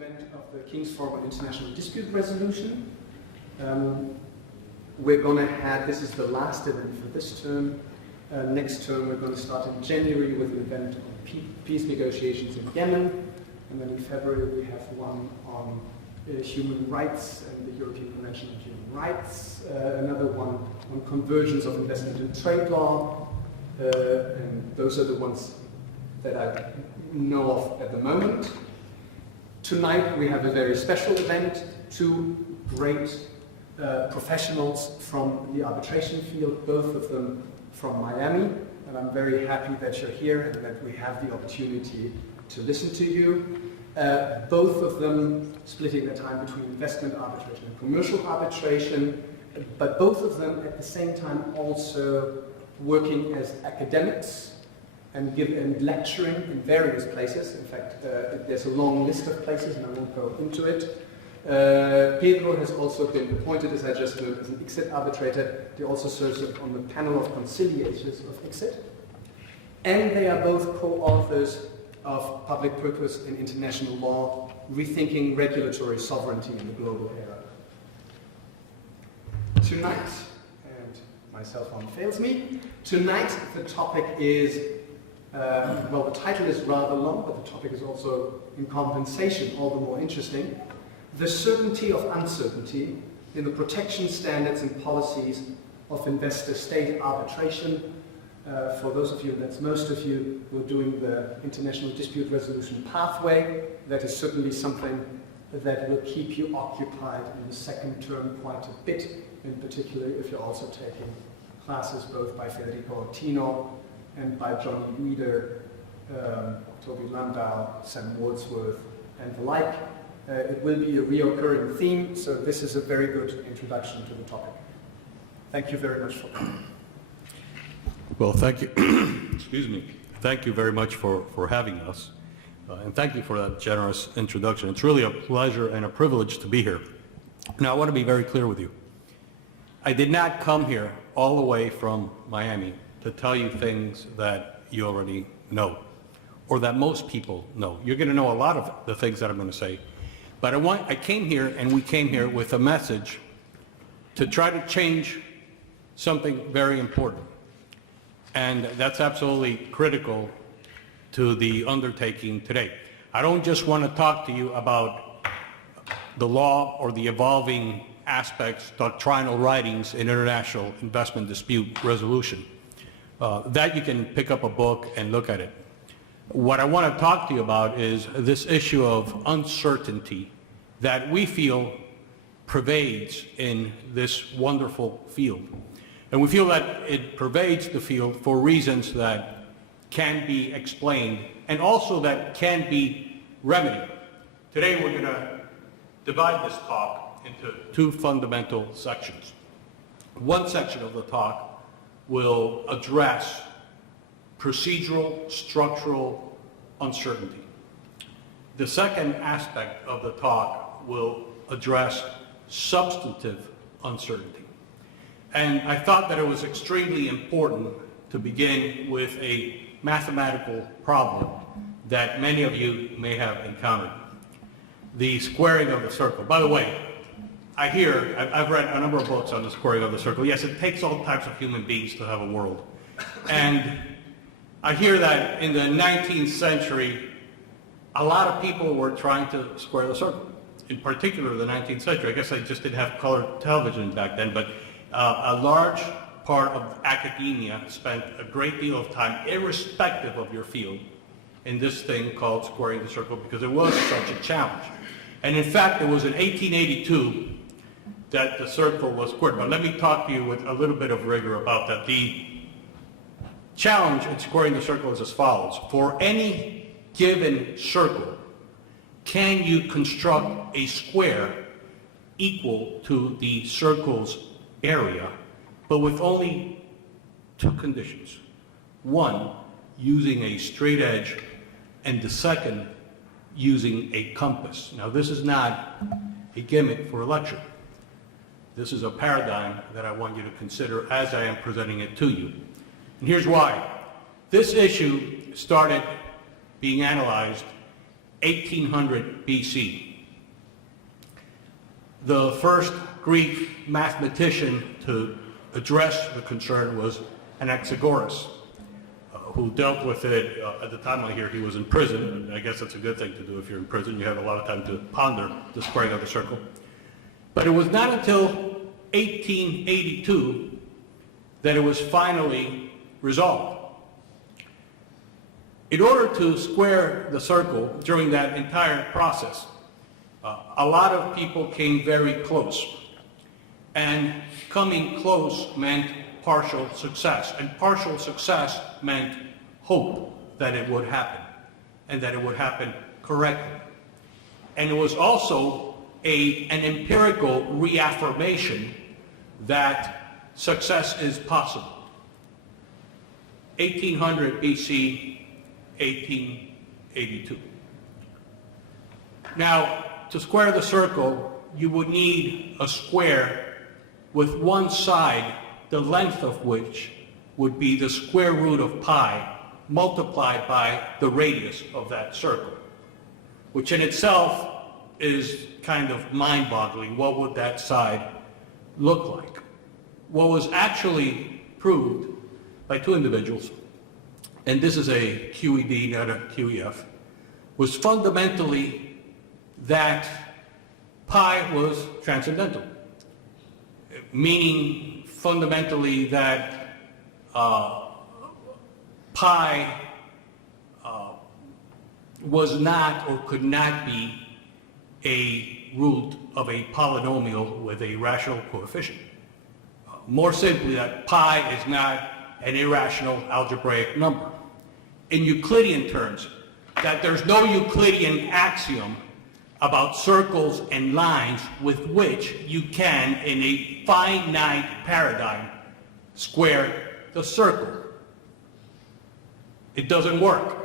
event of the King's Forum on International Dispute Resolution. We're going to have, this is the last event for this term. Next term we're going to start in January with an event on peace negotiations in Yemen. And then in February we have one on human rights and the European Convention on Human Rights. Another one on convergence of investment and trade law. And those are the ones that I know of at the moment. Tonight we have a very special event. Two great professionals from the arbitration field, both of them from Miami. And I'm very happy that you're here and that we have the opportunity to listen to you. Both of them splitting their time between investment arbitration and commercial arbitration, but both of them at the same time also working as academics and lecturing in various places. In fact, there's a long list of places and I won't go into it. Pedro has also been appointed, as I just learned, as an ICSID arbitrator. He also serves on the panel of conciliators of ICSID. And they are both co-authors of Public Purpose in International Law, Rethinking Regulatory Sovereignty in the Global Era. Tonight, and my cell phone fails me, tonight the topic is, well, the title is rather long, but the topic is also, in compensation, all the more interesting. The certainty of uncertainty in the protection standards and policies of investor-state arbitration. For those of you, and that's most of you, who are doing the International Dispute Resolution pathway, that is certainly something that will keep you occupied in the second term quite a bit, in particular if you're also taking classes both by Federico Ottino and by Johnny Reeder, Toby Landau, Sam Wordsworth, and the like. It will be a reoccurring theme, so this is a very good introduction to the topic. Thank you very much for coming. Well, thank you. Excuse me. Thank you very much for having us. And thank you for that generous introduction. It's really a pleasure and a privilege to be here. Now, I want to be very clear with you. I did not come here all the way from Miami to tell you things that you already know, or that most people know. You're going to know a lot of the things that I'm going to say. But I came here, and we came here with a message to try to change something very important. And that's absolutely critical to the undertaking today. I don't just want to talk to you about the law or the evolving aspects, doctrinal writings in international investment dispute resolution. That you can pick up a book and look at it. What I want to talk to you about is this issue of uncertainty that we feel pervades in this wonderful field. And we feel that it pervades the field for reasons that can be explained and also that can be remedied. Today we're going to divide this talk into two fundamental sections. One section of the talk will address procedural, structural uncertainty. The second aspect of the talk will address substantive uncertainty. And I thought that it was extremely important to begin with a mathematical problem that many of you may have encountered. The squaring of the circle. By the way, I've read a number of books on the squaring of the circle. Yes, it takes all types of human beings to have a world. And I hear that in the 19th century, a lot of people were trying to square the circle. In particular, the 19th century. I guess I just didn't have color television back then, but a large part of academia spent a great deal of time, irrespective of your field, in this thing called squaring the circle because it was such a challenge. And in fact, it was in 1882 that the circle was squared. But let me talk to you with a little bit of rigor about that. The challenge in squaring the circle is as follows. For any given circle, can you construct a square equal to the circle's area, but with only two conditions. One, using a straight edge, and the second, using a compass. Now, this is not a gimmick for a lecture. This is a paradigm that I want you to consider as I am presenting it to you. And here's why. This issue started being analyzed 1800 BC. The first Greek mathematician to address the concern was Anaxagoras, who dealt with it at the time I hear he was in prison, and I guess that's a good thing to do if you're in prison. You have a lot of time to ponder the squaring of the circle. But it was not until 1882 that it was finally resolved. In order to square the circle during that entire process, a lot of people came very close. And coming close meant partial success. And partial success meant hope that it would happen, and that it would happen correctly. And it was also an empirical reaffirmation that success is possible. 1800 BC, 1882. Now, to square the circle, you would need a square with one side, the length of which would be the square root of pi multiplied by the radius of that circle, which in itself is kind of mind-boggling. What would that side look like? What was actually proved by two individuals, and this is a QED, not a QEF, was fundamentally that pi was transcendental, meaning fundamentally that pi was not or could not be a root of a polynomial with a rational coefficient. More simply, that pi is not an irrational algebraic number. In Euclidean terms, that there's no Euclidean axiom about circles and lines with which you can, in a finite paradigm, square the circle. It doesn't work.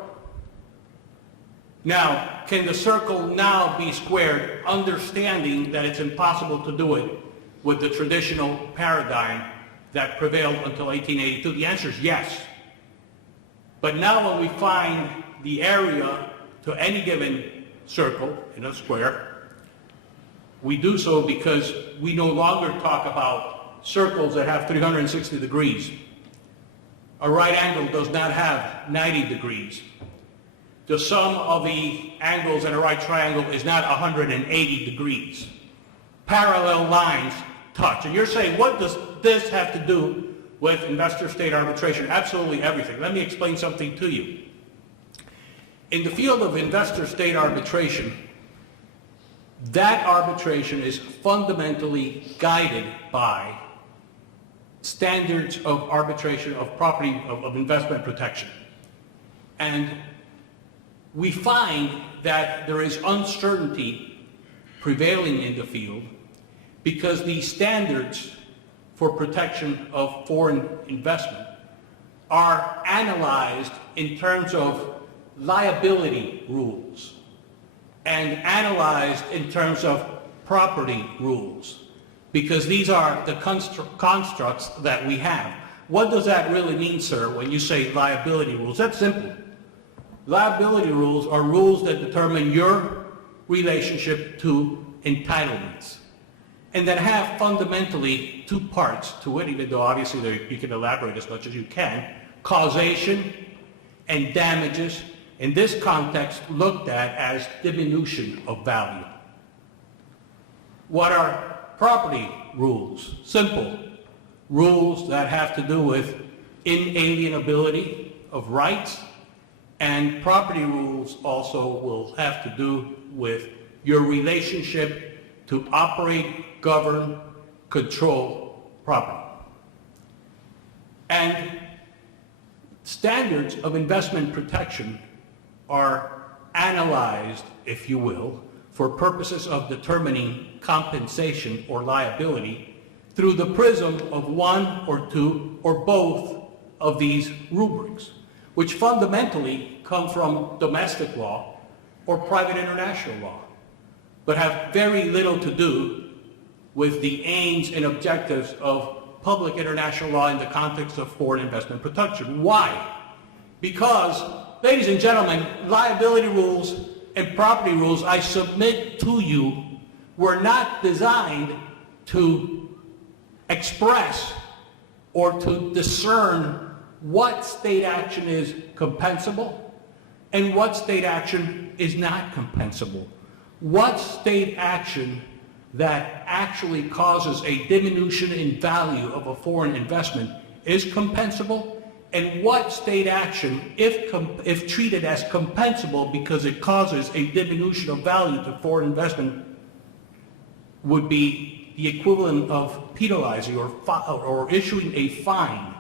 Now, can the circle now be squared, understanding that it's impossible to do it with the traditional paradigm that prevailed until 1882? The answer is yes. But now when we find the area to any given circle in a square, we do so because we no longer talk about circles that have 360 degrees. A right angle does not have 90 degrees. The sum of the angles in a right triangle is not 180 degrees. Parallel lines touch. And you're saying, what does this have to do with investor-state arbitration? Absolutely everything. Let me explain something to you. In the field of investor-state arbitration, that arbitration is fundamentally guided by standards of arbitration of property, of investment protection. And we find that there is uncertainty prevailing in the field because the standards for protection of foreign investment are analyzed in terms of liability rules and analyzed in terms of property rules, because these are the constructs that we have. What does that really mean, sir, when you say liability rules? That's simple. Liability rules are rules that determine your relationship to entitlements, and that have fundamentally two parts to it, even though obviously you can elaborate as much as you can: causation and damages, in this context looked at as diminution of value. What are property rules? Simple. Rules that have to do with inalienability of rights, and property rules also will have to do with your relationship to operate, govern, control property. And standards of investment protection are analyzed, if you will, for purposes of determining compensation or liability through the prism of one or two or both of these rubrics, which fundamentally come from domestic law or private international law, but have very little to do with the aims and objectives of public international law in the context of foreign investment protection. Why? Because, ladies and gentlemen, liability rules and property rules, I submit to you, were not designed to express or to discern what state action is compensable and what state action is not compensable. What state action that actually causes a diminution in value of a foreign investment is compensable, and what state action, if treated as compensable because it causes a diminution of value to foreign investment, would be the equivalent of penalizing or issuing a fine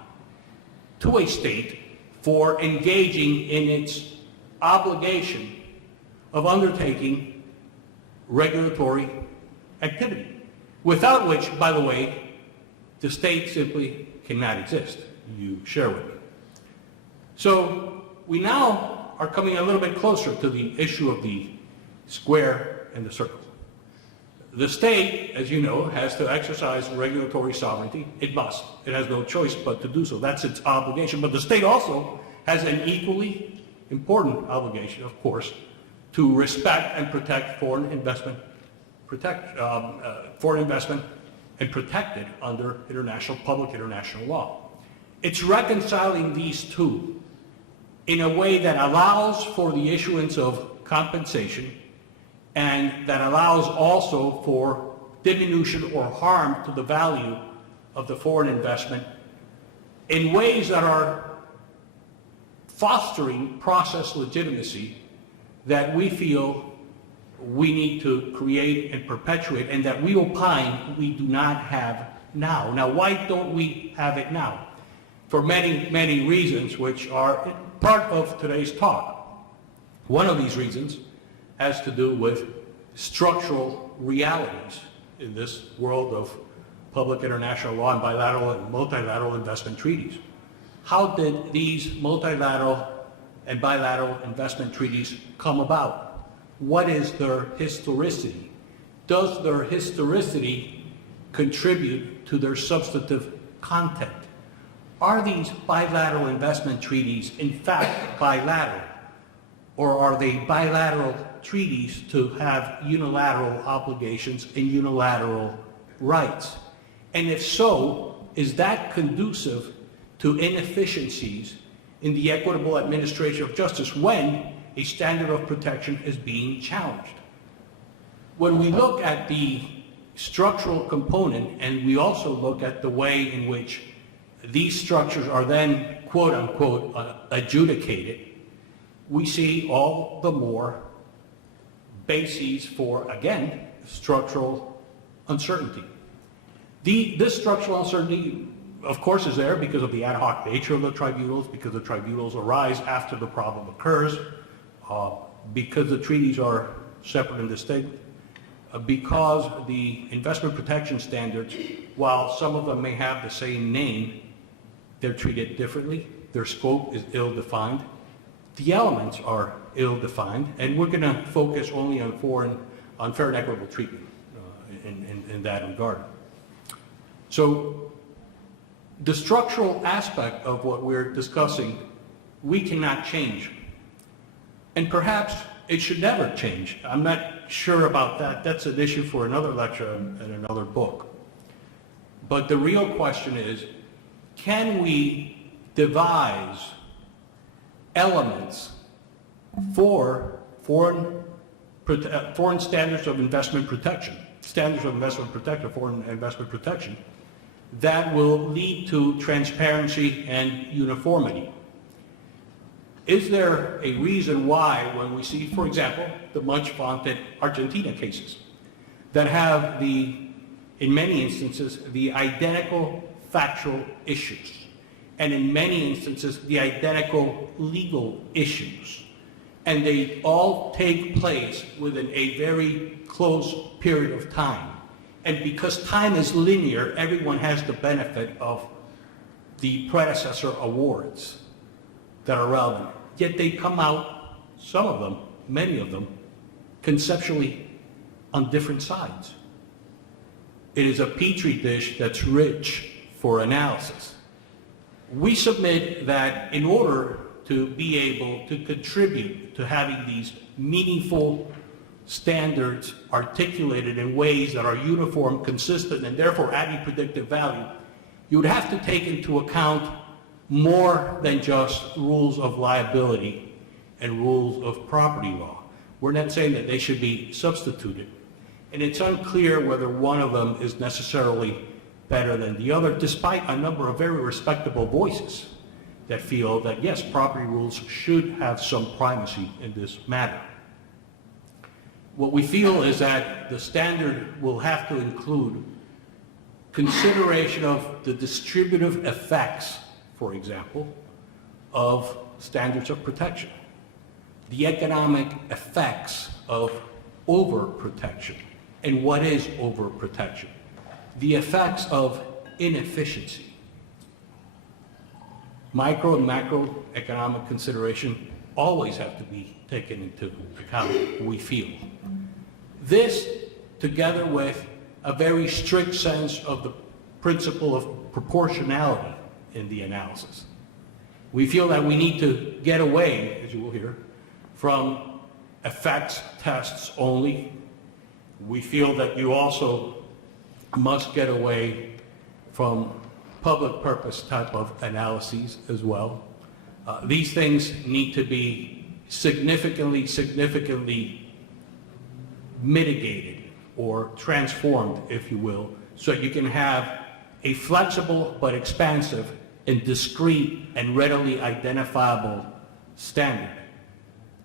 to a state for engaging in its obligation of undertaking regulatory activity, without which, by the way, the state simply cannot exist. You share with me. So we now are coming a little bit closer to the issue of the square and the circle. The state, as you know, has to exercise regulatory sovereignty. It must. It has no choice but to do so. That's its obligation. But the state also has an equally important obligation, of course, to respect and protect foreign investment, and protect it under public international law. It's reconciling these two in a way that allows for the issuance of compensation and that allows also for diminution or harm to the value of the foreign investment in ways that are fostering process legitimacy that we feel we need to create and perpetuate, and that we opine we do not have now. Now, why don't we have it now? For many, many reasons, which are part of today's talk. One of these reasons has to do with structural realities in this world of public international law and bilateral and multilateral investment treaties. How did these multilateral and bilateral investment treaties come about? What is their historicity? Does their historicity contribute to their substantive content? Are these bilateral investment treaties in fact bilateral? Or are they bilateral treaties to have unilateral obligations and unilateral rights? And if so, is that conducive to inefficiencies in the equitable administration of justice when a standard of protection is being challenged? When we look at the structural component, and we also look at the way in which these structures are then, quote unquote, adjudicated, we see all the more bases for, again, structural uncertainty. This structural uncertainty, of course, is there because of the ad hoc nature of the tribunals, because the tribunals arise after the problem occurs, because the treaties are separate and distinct, because the investment protection standards, while some of them may have the same name, they're treated differently, their scope is ill-defined, the elements are ill-defined, and we're going to focus only on fair and equitable treatment in that regard. So the structural aspect of what we're discussing, we cannot change. And perhaps it should never change. I'm not sure about that. That's an issue for another lecture and another book. But the real question is, can we devise elements for foreign standards of investment protection, foreign investment protection, that will lead to transparency and uniformity? Is there a reason why, when we see, for example, the much vaunted Argentina cases that have in many instances, the identical factual issues, and in many instances, the identical legal issues, and they all take place within a very close period of time? And because time is linear, everyone has the benefit of the predecessor awards that are relevant. Yet they come out, some of them, many of them, conceptually on different sides. It is a petri dish that's rich for analysis. We submit that in order to be able to contribute to having these meaningful standards articulated in ways that are uniform, consistent, and therefore adding predictive value, you would have to take into account more than just rules of liability and rules of property law. We're not saying that they should be substituted. And it's unclear whether one of them is necessarily better than the other, despite a number of very respectable voices that feel that, yes, property rules should have some primacy in this matter. What we feel is that the standard will have to include consideration of the distributive effects, for example, of standards of protection, the economic effects of overprotection, and what is overprotection, the effects of inefficiency. Micro and macroeconomic consideration always have to be taken into account, we feel. This, together with a very strict sense of the principle of proportionality in the analysis. We feel that we need to get away, as you will hear, from effects tests only. We feel that you also must get away from public purpose type of analyses as well. These things need to be significantly mitigated or transformed, if you will, so you can have a flexible but expansive and discrete and readily identifiable standard,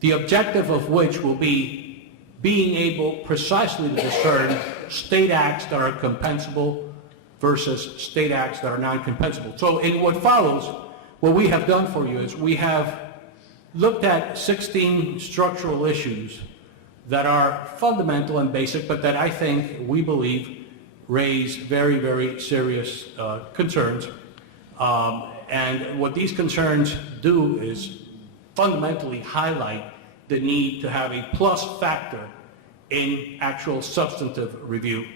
the objective of which will be being able precisely to discern state acts that are compensable versus state acts that are non-compensable. So in what follows, what we have done for you is we have looked at 16 structural issues that are fundamental and basic, but that I think, we believe, raise very, very serious concerns. And what these concerns do is fundamentally highlight the need to have a plus factor in actual substantive review.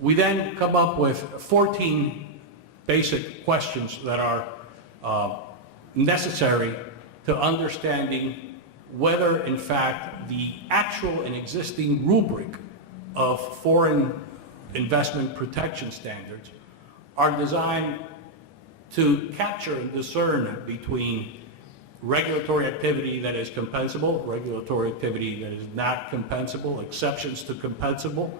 We then come up with 14 basic questions that are necessary to understanding whether, in fact, the actual and existing rubric of foreign investment protection standards are designed to capture and discern between regulatory activity that is compensable, regulatory activity that is not compensable, exceptions to compensable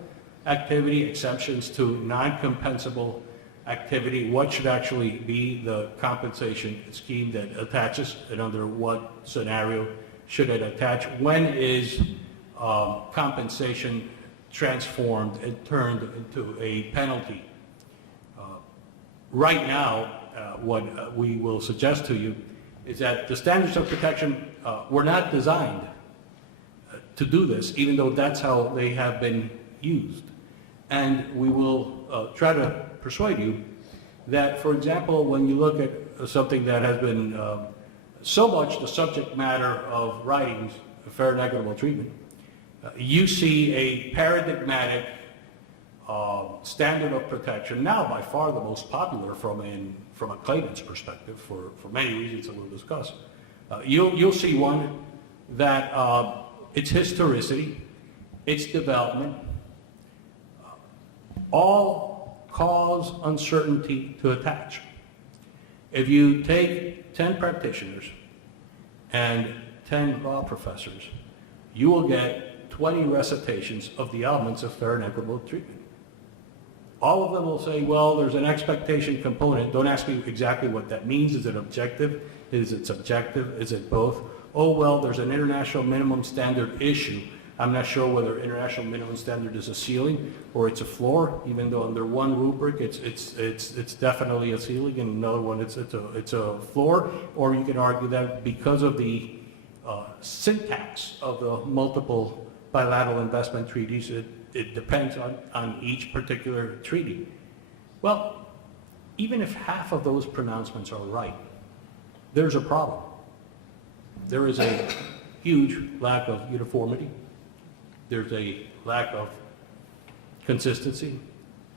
activity, exceptions to non-compensable activity, what should actually be the compensation scheme that attaches, and under what scenario should it attach, when is compensation transformed and turned into a penalty. Right now, what we will suggest to you is that the standards of protection were not designed to do this, even though that's how they have been used. And we will try to persuade you that, for example, when you look at something that has been so much the subject matter of writings, fair and equitable treatment, you see a paradigmatic standard of protection, now by far the most popular from a claimant's perspective, for many reasons that we'll discuss. You'll see one that its historicity, its development, all cause uncertainty to attach. If you take 10 practitioners and 10 law professors, you will get 20 recitations of the elements of fair and equitable treatment. All of them will say, well, there's an expectation component. Don't ask me exactly what that means. Is it objective? Is it subjective? Is it both? Oh, well, there's an international minimum standard issue. I'm not sure whether international minimum standard is a ceiling or it's a floor, even though under one rubric it's definitely a ceiling, and another one it's a floor. Or you can argue that because of the syntax of the multiple bilateral investment treaties, it depends on each particular treaty. Well, even if half of those pronouncements are right, there's a problem. There is a huge lack of uniformity. There's a lack of consistency.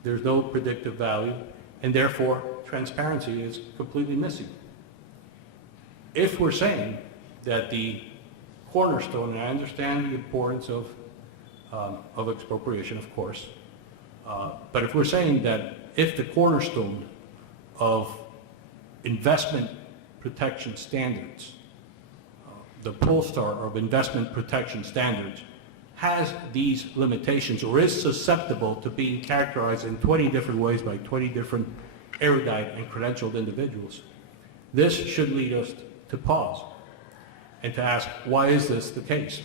There's no predictive value, and therefore transparency is completely missing. If we're saying that the cornerstone, and I understand the importance of of expropriation, of course. But if we're saying that if the cornerstone of investment protection standards, the pole star of investment protection standards, has these limitations or is susceptible to being characterized in 20 different ways by 20 different erudite and credentialed individuals, this should lead us to pause and to ask, why is this the case?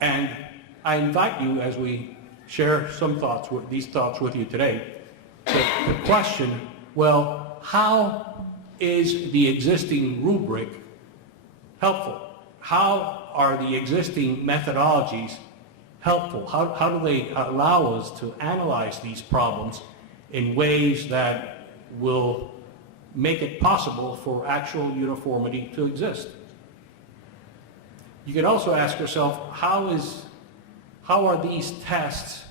And I invite you, as we share some thoughts, these thoughts with you today, to question, well, how is the existing rubric helpful? How are the existing methodologies helpful? How do they allow us to analyze these problems in ways that will make it possible for actual uniformity to exist? You can also ask yourself, how are these tests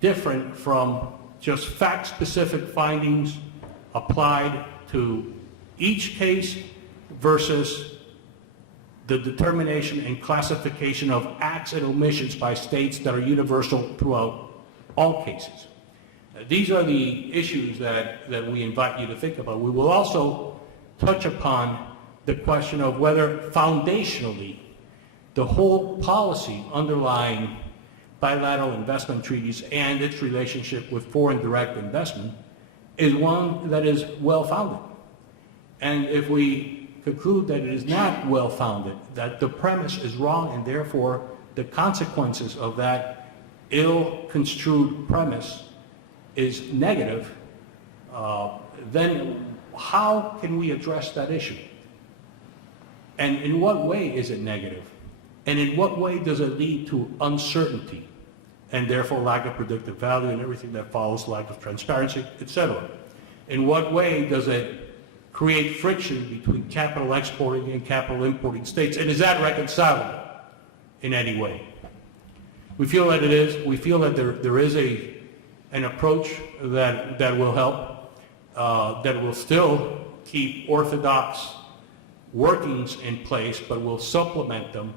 different from just fact-specific findings applied to each case versus the determination and classification of acts and omissions by states that are universal throughout all cases? These are the issues that we invite you to think about. We will also touch upon the question of whether foundationally the whole policy underlying bilateral investment treaties and its relationship with foreign direct investment is one that is well-founded. And if we conclude that it is not well-founded, that the premise is wrong, and therefore the consequences of that ill-construed premise is negative, then how can we address that issue? And in what way is it negative? And in what way does it lead to uncertainty, and therefore lack of predictive value and everything that follows, lack of transparency, etc.? In what way does it create friction between capital exporting and capital importing states, and is that reconcilable in any way? We feel that it is. We feel that there is an approach that will help, that will still keep orthodox workings in place, but will supplement them.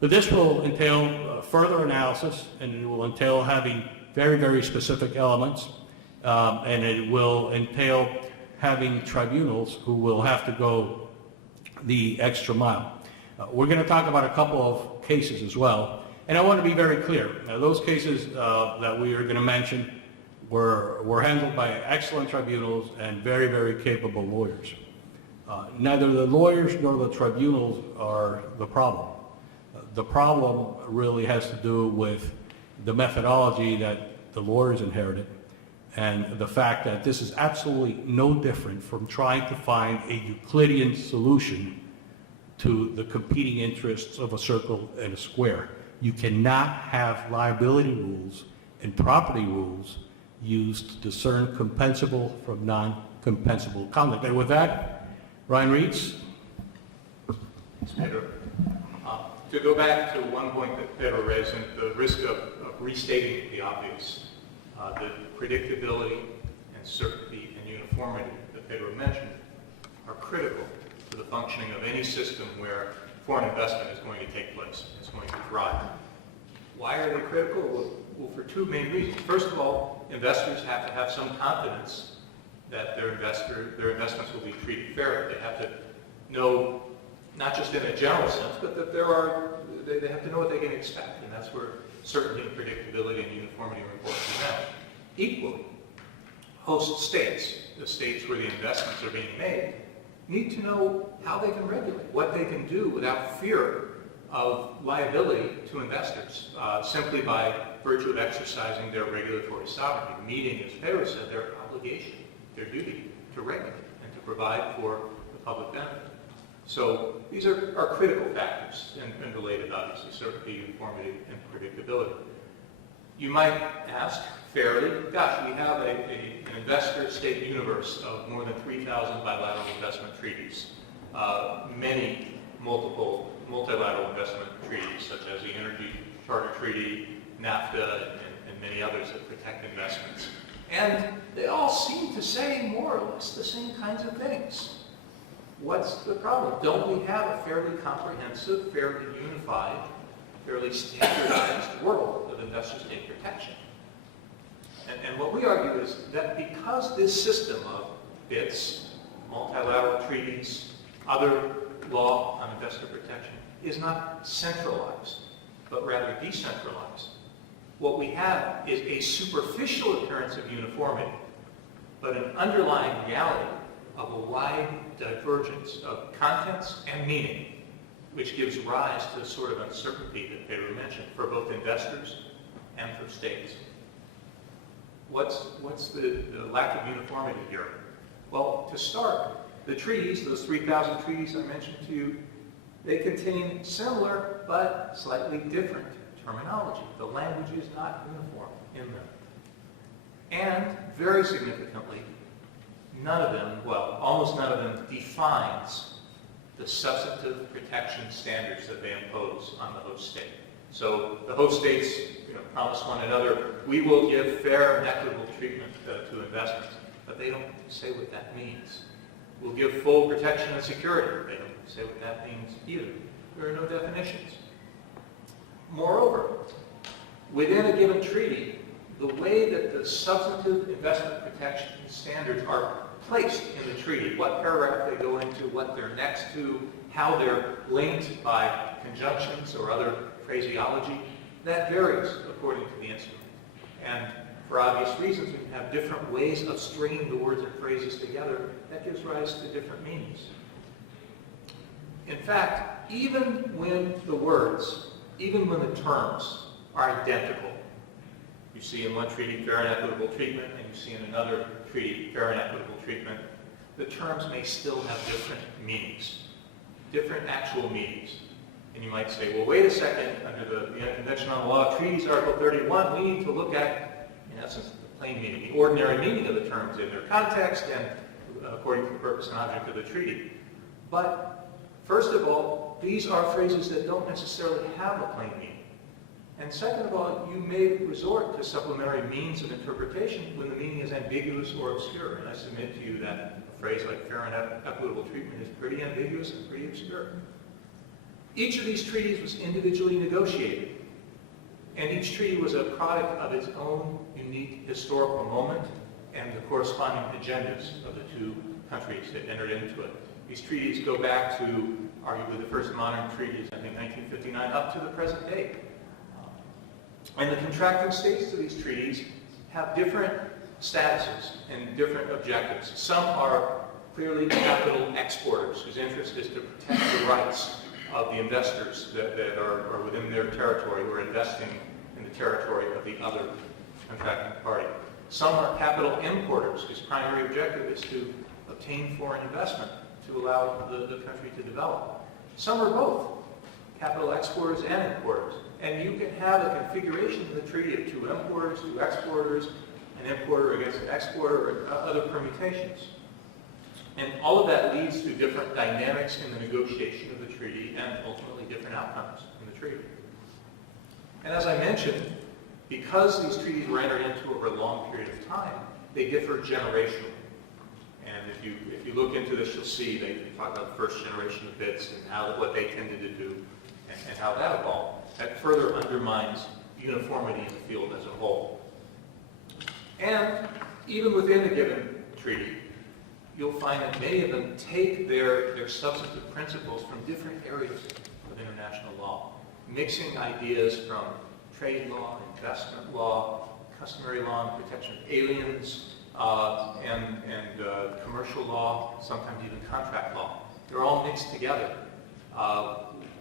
But this will entail further analysis, and it will entail having very, very specific elements, and it will entail having tribunals who will have to go the extra mile. We're going to talk about a couple of cases as well, and I want to be very clear. Now, those cases that we are going to mention were handled by excellent tribunals and very, very capable lawyers. Neither the lawyers nor the tribunals are the problem. The problem really has to do with the methodology that the lawyers inherited, and the fact that this is absolutely no different from trying to find a Euclidean solution to the competing interests of a circle and a square. You cannot have liability rules and property rules used to discern compensable from non-compensable conduct. And with that, Ryan Reetz. Pedro. To go back to one point that Pedro raised, and the risk of restating the obvious, the predictability and certainty and uniformity that Pedro mentioned are critical to the functioning of any system where foreign investment is going to take place, it's going to thrive. Why are they critical? Well, for two main reasons. First of all, investors have to have some confidence that their investments will be treated fairly. They have to know, not just in a general sense, but that they have to know what they can expect, and that's where certainty and predictability and uniformity are important to them. Equally, host states, the states where the investments are being made, need to know how they can regulate, what they can do without fear of liability to investors, simply by virtue of exercising their regulatory sovereignty, meeting, as Pedro said, their obligation, their duty to regulate and to provide for the public benefit. So these are critical factors and related, obviously, certainty, uniformity, and predictability. You might ask fairly, gosh, we have an investor-state universe of more than 3,000 bilateral investment treaties, many multilateral investment treaties, such as the Energy Charter Treaty, NAFTA, and many others that protect investments. And they all seem to say more or less the same kinds of things. What's the problem? Don't we have a fairly comprehensive, fairly unified fairly standardized world of investor state protection. And what we argue is that because this system of BITs, multilateral treaties, other law on investor protection is not centralized, but rather decentralized, what we have is a superficial appearance of uniformity, but an underlying reality of a wide divergence of contents and meaning, which gives rise to the sort of uncertainty that Pedro mentioned for both investors and for states. What's the lack of uniformity here? Well, to start, the treaties, those 3,000 treaties I mentioned to you, they contain similar but slightly different terminology. The language is not uniform in them. And very significantly, none of them, well, almost none of them defines the substantive protection standards that they impose on the host state. So the host states promise one another, we will give fair and equitable treatment to investments, but they don't say what that means. We'll give full protection and security. They don't say what that means either. There are no definitions. Moreover, within a given treaty, the way that the substantive investment protection standards are placed in the treaty, what paragraph they go into, what they're next to, how they're linked by conjunctions or other phraseology, that varies according to the instrument. And for obvious reasons, we can have different ways of stringing the words and phrases together. That gives rise to different meanings. In fact, even when the words, even when the terms are identical, you see in one treaty fair and equitable treatment, and you see in another treaty fair and equitable treatment, the terms may still have different meanings, different actual meanings. And you might say, well, wait a second, under the Convention on the Law of Treaties, Article 31, we need to look at, in essence, the plain meaning, the ordinary meaning of the terms in their context and according to the purpose and object of the treaty. But, first of all, these are phrases that don't necessarily have a plain meaning. And second of all, you may resort to supplementary means of interpretation when the meaning is ambiguous or obscure. And I submit to you that a phrase like fair and equitable treatment is pretty ambiguous and pretty obscure. Each of these treaties was individually negotiated, and each treaty was a product of its own unique historical moment and the corresponding agendas of the two countries that entered into it. These treaties go back to arguably the first modern treaties, I think 1959, up to the present day. And the contracting states to these treaties have different statuses and different objectives. Some are clearly capital exporters whose interest is to protect the rights of the investors that are within their territory who are investing in the territory of the other contracting party. Some are capital importers whose primary objective is to obtain foreign investment to allow the country to develop. Some are both, capital exporters and importers. And you can have a configuration of the treaty of two importers, two exporters, an importer against an exporter, or other permutations. And all of that leads to different dynamics in the negotiation of the treaty and ultimately different outcomes in the treaty. And as I mentioned, because these treaties were entered into over a long period of time, they differ generationally. And if you look into this, you'll see they talk about the first generation of BITs and what they tended to do and how that evolved. That further undermines uniformity in the field as a whole. And even within a given treaty, you'll find that many of them take their substantive principles from different areas of international law, mixing ideas from trade law, investment law, customary law, and protection of aliens, and commercial law, sometimes even contract law. They're all mixed together,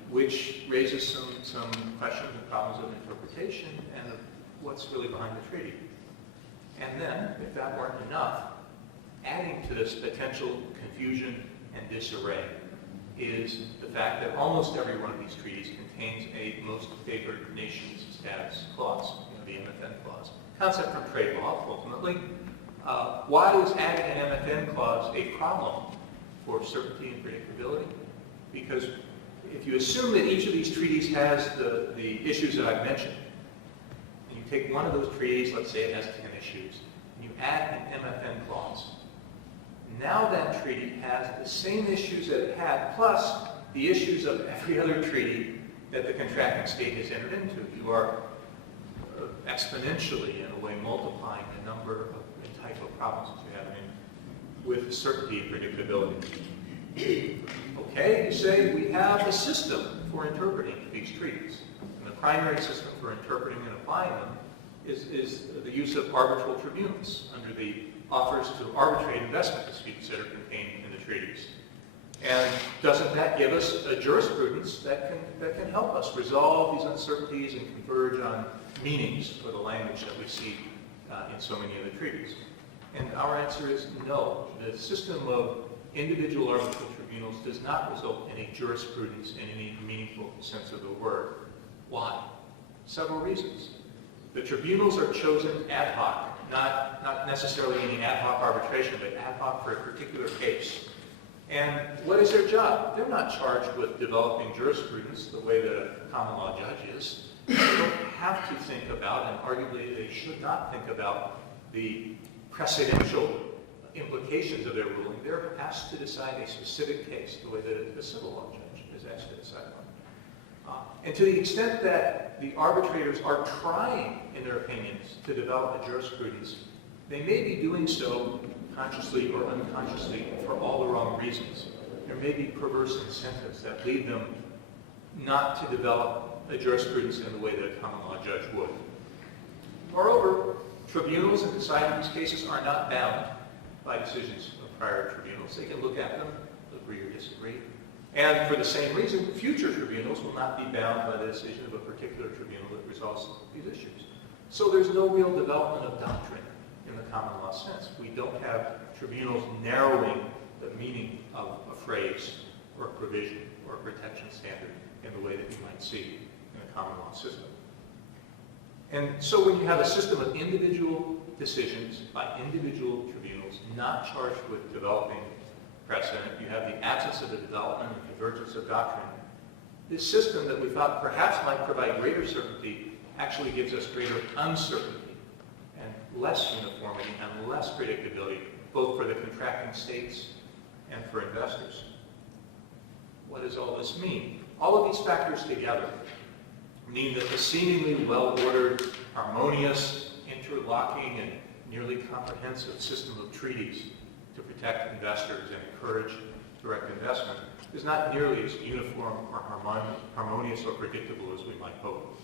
which raises some questions and problems of interpretation and of what's really behind the treaty. And then, if that weren't enough, adding to this potential confusion and disarray is the fact that almost every one of these treaties contains a most favored nations status clause, the MFN clause. Concept from trade law, ultimately. Why is adding an MFN clause a problem for certainty and predictability? Because if you assume that each of these treaties has the issues that I've mentioned, and you take one of those treaties, let's say it has 10 issues, and you add an MFN clause, now that treaty has the same issues that it had, plus the issues of every other treaty that the contracting state has entered into. You are exponentially, in a way, multiplying the number of and type of problems that you have with certainty and predictability. Okay, you say we have a system for interpreting these treaties. And the primary system for interpreting and applying them is the use of arbitral tribunals under the offers to arbitrate investment disputes that are contained in the treaties. And doesn't that give us a jurisprudence that can help us resolve these uncertainties and converge on meanings for the language that we see in so many of the treaties? And our answer is no. The system of individual arbitral tribunals does not result in a jurisprudence in any meaningful sense of the word. Why? Several reasons. The tribunals are chosen ad hoc, not necessarily any ad hoc arbitration, but ad hoc for a particular case. And what is their job? They're not charged with developing jurisprudence the way that a common law judge is. They don't have to think about, and arguably they should not think about, the precedential implications of their ruling. They're asked to decide a specific case the way that a civil law judge is asked to decide one. And to the extent that the arbitrators are trying, in their opinions, to develop a jurisprudence, they may be doing so consciously or unconsciously for all the wrong reasons. There may be perverse incentives that lead them not to develop a jurisprudence in the way that a common law judge would. Moreover, tribunals in deciding these cases are not bound by decisions of prior tribunals. They can look at them, agree or disagree. And for the same reason, future tribunals will not be bound by the decision of a particular tribunal that resolves these issues. So there's no real development of doctrine in the common law sense. We don't have tribunals narrowing the meaning of a phrase or a provision or a protection standard in the way that you might see in a common law system. And so when you have a system of individual decisions by individual tribunals not charged with developing precedent, you have the absence of the development and convergence of doctrine. This system that we thought perhaps might provide greater certainty actually gives us greater uncertainty and less uniformity and less predictability, both for the contracting states and for investors. What does all this mean? All of these factors together mean that the seemingly well-ordered, harmonious, interlocking, and nearly comprehensive system of treaties to protect investors and encourage direct investment is not nearly as uniform or harmonious or predictable as we might hope.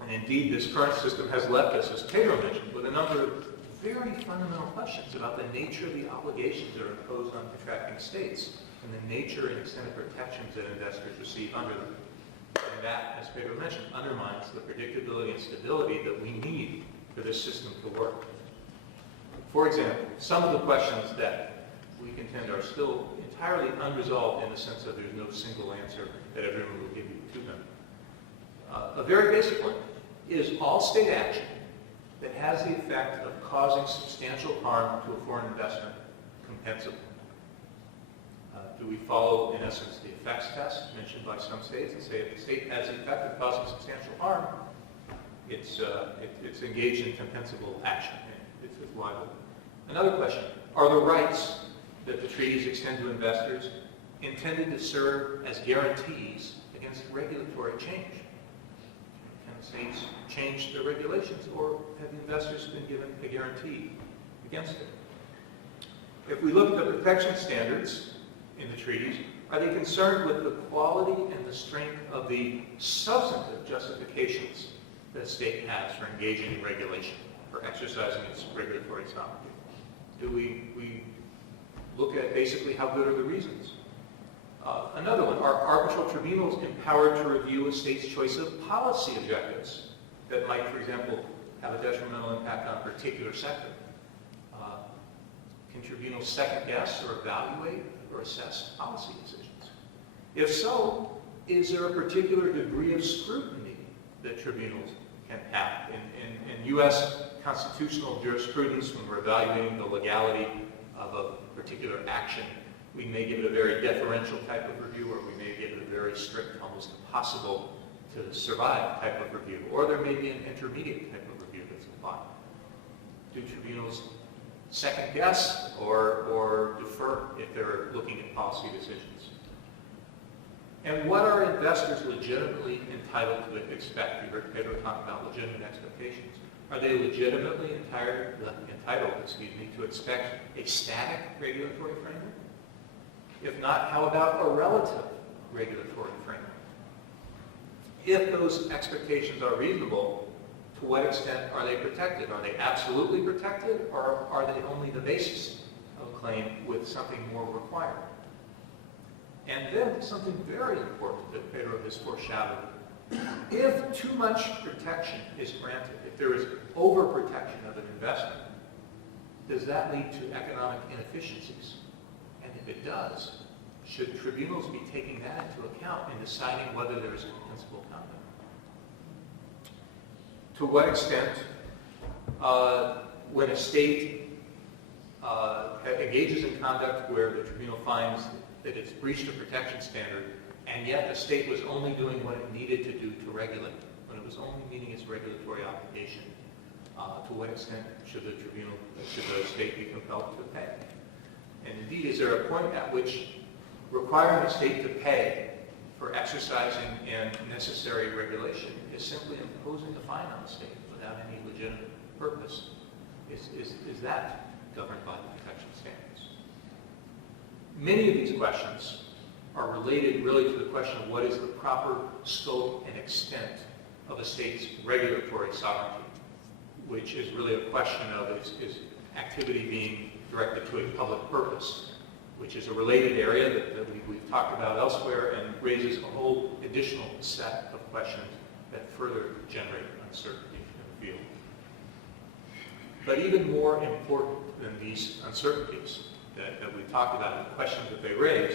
And indeed, this current system has left us, as Pedro mentioned, with a number of very fundamental questions about the nature of the obligations that are imposed on contracting states and the nature and extent of protections that investors receive under them. And that, as Pedro mentioned, undermines the predictability and stability that we need for this system to work. For example, some of the questions that we contend are still entirely unresolved in the sense that there's no single answer that everyone will give you to them. A very basic one is all state action that has the effect of causing substantial harm to a foreign investment compensable. Do we follow, in essence, the effects test mentioned by some states and say if the state has the effect of causing substantial harm, it's engaged in compensable action. It's liable. Another question, are the rights that the treaties extend to investors intended to serve as guarantees against regulatory change? Can the states change their regulations, or have the investors been given a guarantee against it? If we look at the protection standards in the treaties, are they concerned with the quality and the strength of the substantive justifications that a state has for engaging in regulation, for exercising its regulatory sovereignty? Do we look at basically how good are the reasons? Another one, are arbitral tribunals empowered to review a state's choice of policy objectives that might, for example, have a detrimental impact on a particular sector? Can tribunals second guess or evaluate or assess policy decisions? If so, is there a particular degree of scrutiny that tribunals can have? In U.S. constitutional jurisprudence, when we're evaluating the legality of a particular action, we may give it a very deferential type of review, or we may give it a very strict, almost impossible to survive type of review, or there may be an intermediate type of review that's applied. Do tribunals second guess or defer if they're looking at policy decisions? And what are investors legitimately entitled to expect? You heard Pedro talk about legitimate expectations. Are they legitimately entitled, to expect a static regulatory framework? If not, how about a relative regulatory framework? If those expectations are reasonable, to what extent are they protected? Are they absolutely protected, or are they only the basis of a claim with something more required? And then something very important that Pedro has foreshadowed. If too much protection is granted, if there is overprotection of an investment, does that lead to economic inefficiencies? And if it does, should tribunals be taking that into account in deciding whether there is compensable conduct? To what extent, when a state engages in conduct where the tribunal finds that it's breached a protection standard, and yet the state was only doing what it needed to do to regulate, when it was only meeting its regulatory obligation, to what extent should the state be compelled to pay? And indeed, is there a point at which requiring the state to pay for exercising in necessary regulation is simply imposing a fine on the state without any legitimate purpose? Is that governed by the protection standards? Many of these questions are related really to the question of what is the proper scope and extent of a state's regulatory sovereignty, which is really a question of is activity being directed to a public purpose, which is a related area that we've talked about elsewhere and raises a whole additional set of questions that further generate uncertainty in the field. But even more important than these uncertainties that we've talked about and the questions that they raise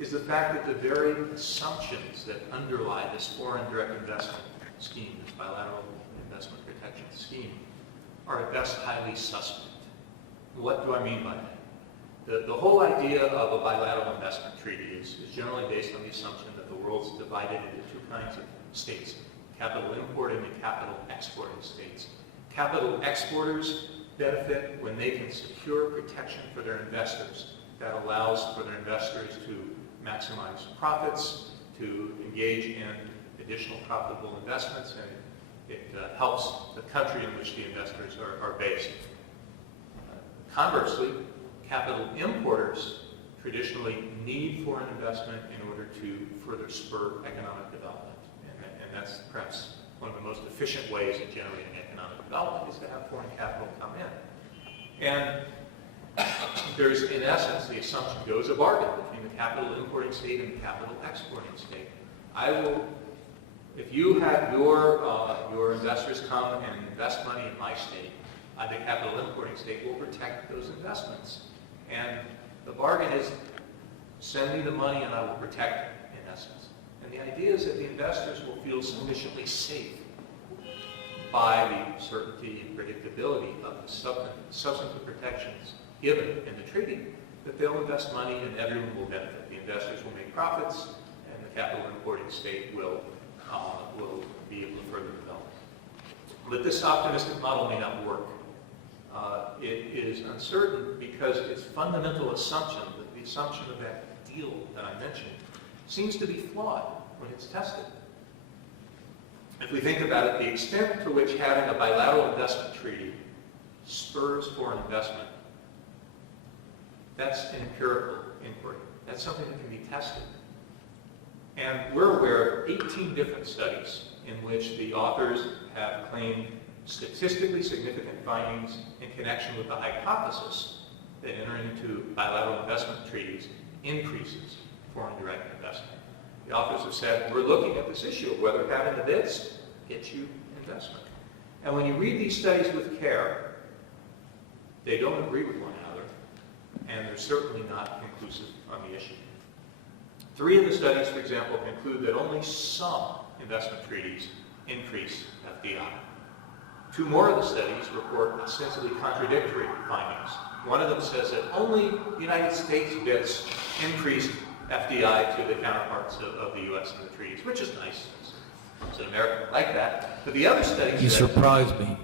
is the fact that the very assumptions that underlie this foreign direct investment scheme, this bilateral investment protection scheme, are at best highly suspect. What do I mean by that? The whole idea of a bilateral investment treaty is generally based on the assumption that the world's divided into two kinds of states, capital importing and capital exporting states. Capital exporters benefit when they can secure protection for their investors. That allows for their investors to maximize profits, to engage in additional profitable investments, and it helps the country in which the investors are based. Conversely, capital importers traditionally need foreign investment in order to further spur economic development. And that's perhaps one of the most efficient ways of generating economic development is to have foreign capital come in. And there's, in essence, the assumption goes a bargain between the capital importing state and the capital exporting state. If you have your investors come and invest money in my state, the capital importing state will protect those investments. And the bargain is send me the money and I will protect it, in essence. And the idea is that the investors will feel sufficiently safe by the certainty and predictability of the substantive protections given in the treaty, that they'll invest money and everyone will benefit. The investors will make profits and the capital importing state will be able to further develop. But this optimistic model may not work. It is uncertain because its fundamental assumption, the assumption of that deal that I mentioned, seems to be flawed when it's tested. If we think about it, the extent to which having a bilateral investment treaty spurs foreign investment, that's an empirical inquiry. That's something that can be tested. And we're aware of 18 different studies in which the authors have claimed statistically significant findings in connection with the hypothesis that entering into bilateral investment treaties increases foreign direct investment. The authors have said, we're looking at this issue of whether having the bits gets you investment. And when you read these studies with care, they don't agree with one another, and they're certainly not conclusive on the issue. 3 of the studies, for example, conclude that only some investment treaties increase FDI. 2 more of the studies report ostensibly contradictory findings. One of them says that only United States bits increased FDI to the counterparts of the U.S. in the treaties, which is nice. As an American like that. But the other study says... You surprised me.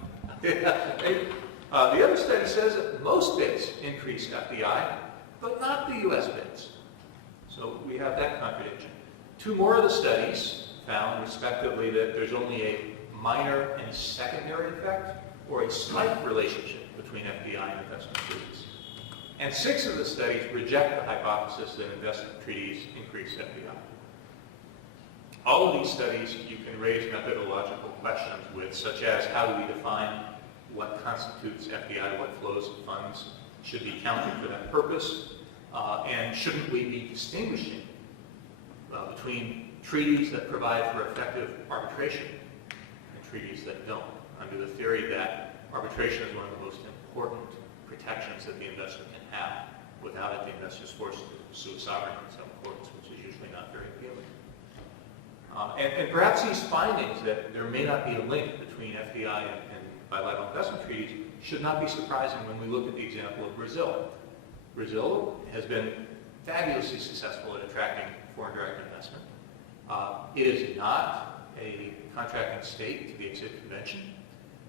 The other study says that most bits increase FDI, but not the U.S. bits. So we have that contradiction. Two more of the studies found, respectively, that there's only a minor and secondary effect or a slight relationship between FDI and investment treaties. And 6 of the studies reject the hypothesis that investment treaties increase FDI. All of these studies you can raise methodological questions with, such as how do we define what constitutes FDI, what flows of funds should be counted for that purpose, and shouldn't we be distinguishing between treaties that provide for effective arbitration and treaties that don't, under the theory that arbitration is one of the most important protections that the investor can have. Without it, the investor is forced to sue sovereign in some courts, which is usually not very appealing. And perhaps these findings that there may not be a link between FDI and bilateral investment treaties should not be surprising when we look at the example of Brazil. Brazil has been fabulously successful at attracting foreign direct investment. It is not a contracting state to the Exit Convention.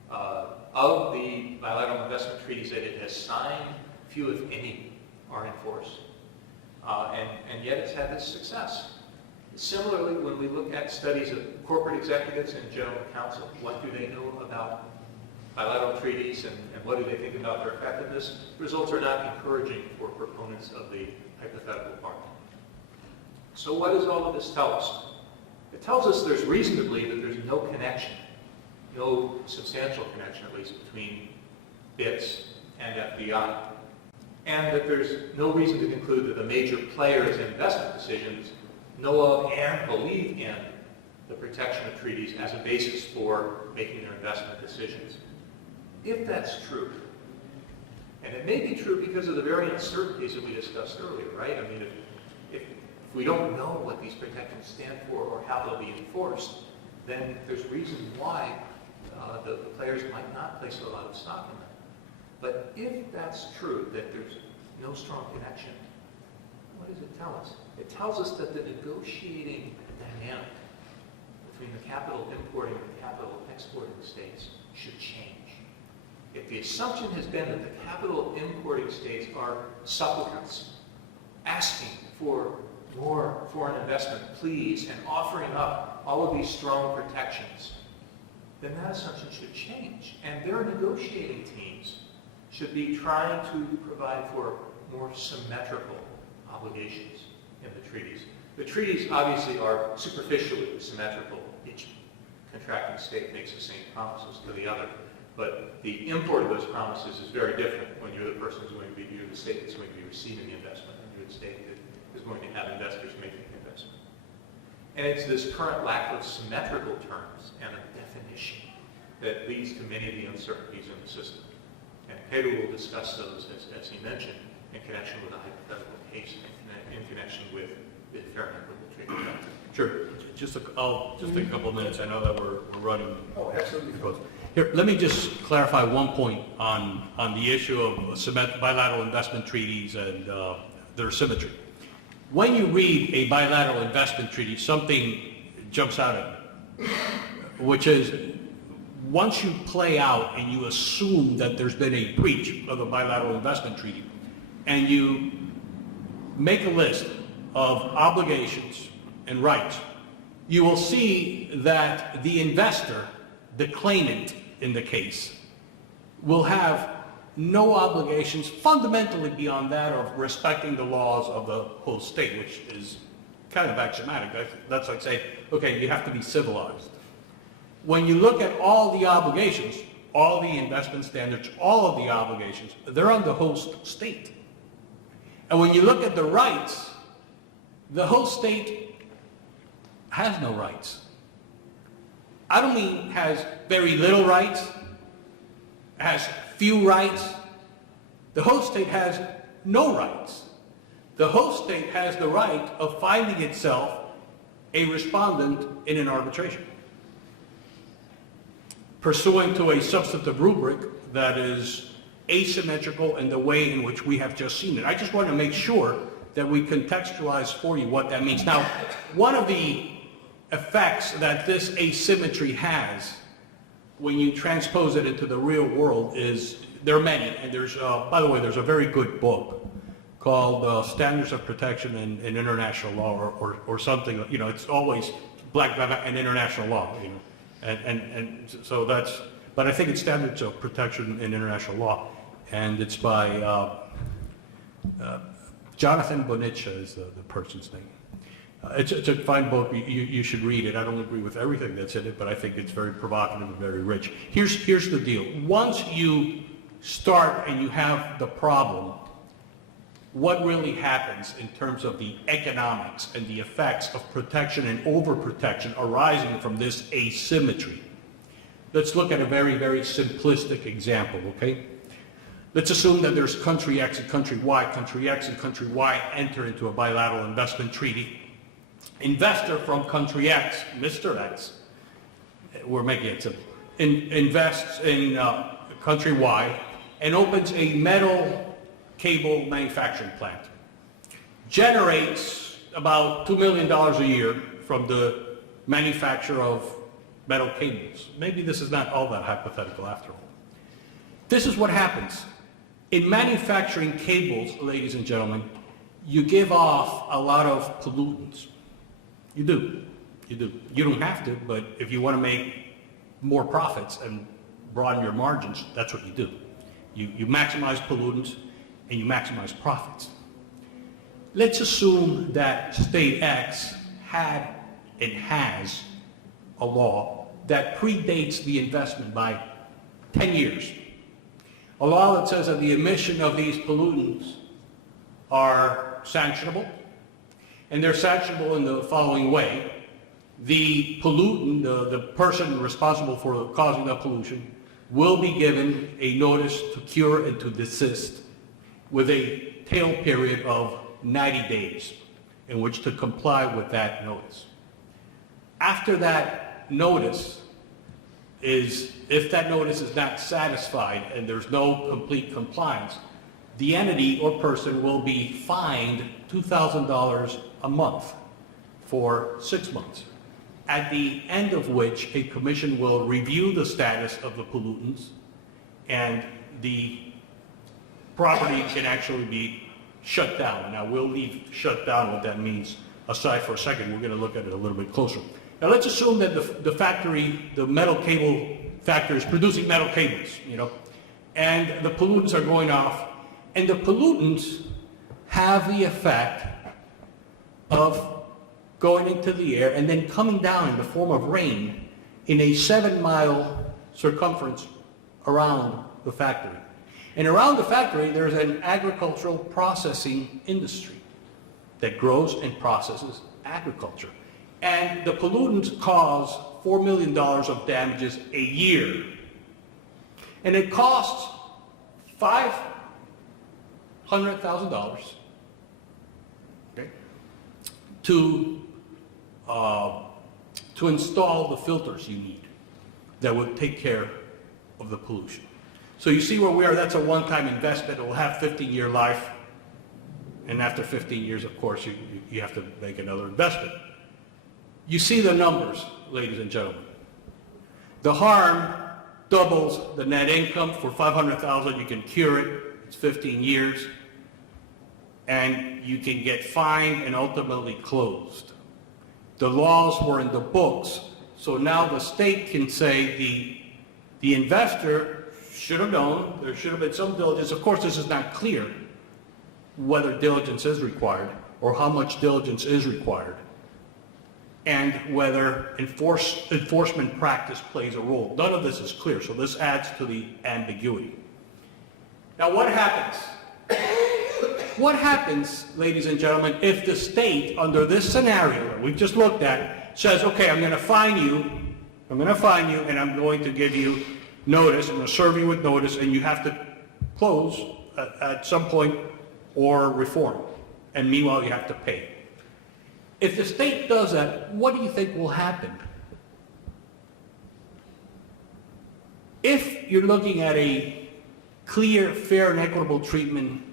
Of the bilateral investment treaties that it has signed, few, if any, are in force. And yet it's had this success. Similarly, when we look at studies of corporate executives and general counsel, what do they know about bilateral treaties and what do they think about their effectiveness? Results are not encouraging for proponents of the hypothetical part. So what does all of this tell us? It tells us there's reason to believe that there's no connection, no substantial connection at least, between BITs and FDI. And that there's no reason to conclude that the major players in investment decisions know of and believe in the protection of treaties as a basis for making their investment decisions. If that's true, and it may be true because of the very uncertainties that we discussed earlier, right? I mean, if we don't know what these protections stand for or how they'll be enforced, then there's reason why the players might not place a lot of stock in them. But if that's true, that there's no strong connection, what does it tell us? It tells us that the negotiating dynamic between the capital importing and capital exporting states should change. If the assumption has been that the capital importing states are supplicants, asking for more foreign investment, please, and offering up all of these strong protections, then that assumption should change. And their negotiating teams should be trying to provide for more symmetrical obligations in the treaties. The treaties obviously are superficially symmetrical. Each contracting state makes the same promises to the other. But the import of those promises is very different when you're the person who's going to be, you're the state that's going to be receiving the investment, and you're the state that is going to have investors making the investment. And it's this current lack of symmetrical terms and a definition that leads to many of the uncertainties in the system. And Pedro will discuss those, as he mentioned, in connection with a hypothetical case, in connection with the fair and equitable treatment. Sure. Just a couple of minutes. I know that we're running. Oh, absolutely. Here, let me just clarify one point on the issue of bilateral investment treaties and their symmetry. When you read a bilateral investment treaty, something jumps out at you, which is once you play out and you assume that there's been a breach of the bilateral investment treaty, and you make a list of obligations and rights, you will see that the investor, the claimant in the case, will have no obligations fundamentally beyond that of respecting the laws of the host state, which is kind of axiomatic. That's like saying, okay, you have to be civilized. When you look at all the obligations, all the investment standards, all of the obligations, they're on the host state. And when you look at the rights, the host state has no rights. I don't mean has very little rights, has few rights. The host state has no rights. The host state has the right of finding itself a respondent in an arbitration, pursuant to a substantive rubric that is asymmetrical in the way in which we have just seen it. I just want to make sure that we contextualize for you what that means. Now, one of the effects that this asymmetry has when you transpose it into the real world is, there are many, and there's, by the way, there's a very good book called Standards of Protection in International Law or something. You know, it's always black and international law, you know. And so that's, but I think it's Standards of Protection in International Law. And it's by Jonathan Boniccia is the person's name. It's a fine book. You should read it. I don't agree with everything that's in it, but I think it's very provocative and very rich. Here's the deal. Once you start and you have the problem, what really happens in terms of the economics and the effects of protection and overprotection arising from this asymmetry? Let's look at a very, very simplistic example, okay? Let's assume that there's country X and country Y. Country X and country Y enter into a bilateral investment treaty. Investor from country X, Mr. X, we're making it simple, invests in country Y and opens a metal cable manufacturing plant. Generates about $2 million a year from the manufacture of metal cables. Maybe this is not all that hypothetical after all. This is what happens. In manufacturing cables, ladies and gentlemen, you give off a lot of pollutants. You do. You do. You don't have to, but if you want to make more profits and broaden your margins, that's what you do. You maximize pollutants and you maximize profits. Let's assume that state X had and has a law that predates the investment by 10 years. A law that says that the emission of these pollutants are sanctionable, and they're sanctionable in the following way. The pollutant, the person responsible for causing the pollution, will be given a notice to cure and to desist with a tail period of 90 days in which to comply with that notice. After that notice if that notice is not satisfied and there's no complete compliance, the entity or person will be fined $2,000 a month for 6 months, at the end of which a commission will review the status of the pollutants and the property can actually be shut down. Now we'll leave shut down what that means aside for a second. We're going to look at it a little bit closer. Now let's assume that the factory, the metal cable factory is producing metal cables, you know, and the pollutants are going off, and the pollutants have the effect of going into the air and then coming down in the form of rain in a 7-mile circumference around the factory. And around the factory, there's an agricultural processing industry that grows and processes agriculture. And the pollutants cause $4 million of damages a year. And it costs $500,000 okay, to install the filters you need that would take care of the pollution. So you see where we are. That's a one-time investment. It will have 15-year life. And after 15 years, of course, you have to make another investment. You see the numbers, ladies and gentlemen. The harm doubles the net income. For $500,000, you can cure it. It's 15 years. And you can get fined and ultimately closed. The laws were in the books, so now the state can say the investor should have known, there should have been some diligence. Of course, this is not clear whether diligence is required or how much diligence is required, and whether enforcement practice plays a role. None of this is clear, so this adds to the ambiguity. Now, what happens? What happens, ladies and gentlemen, if the state, under this scenario that we've just looked at, says, okay, I'm going to fine you, and I'm going to give you notice, I'm going to serve you with notice, and you have to close at some point or reform, and meanwhile you have to pay. If the state does that, what do you think will happen? If you're looking at a clear, fair, and equitable treatment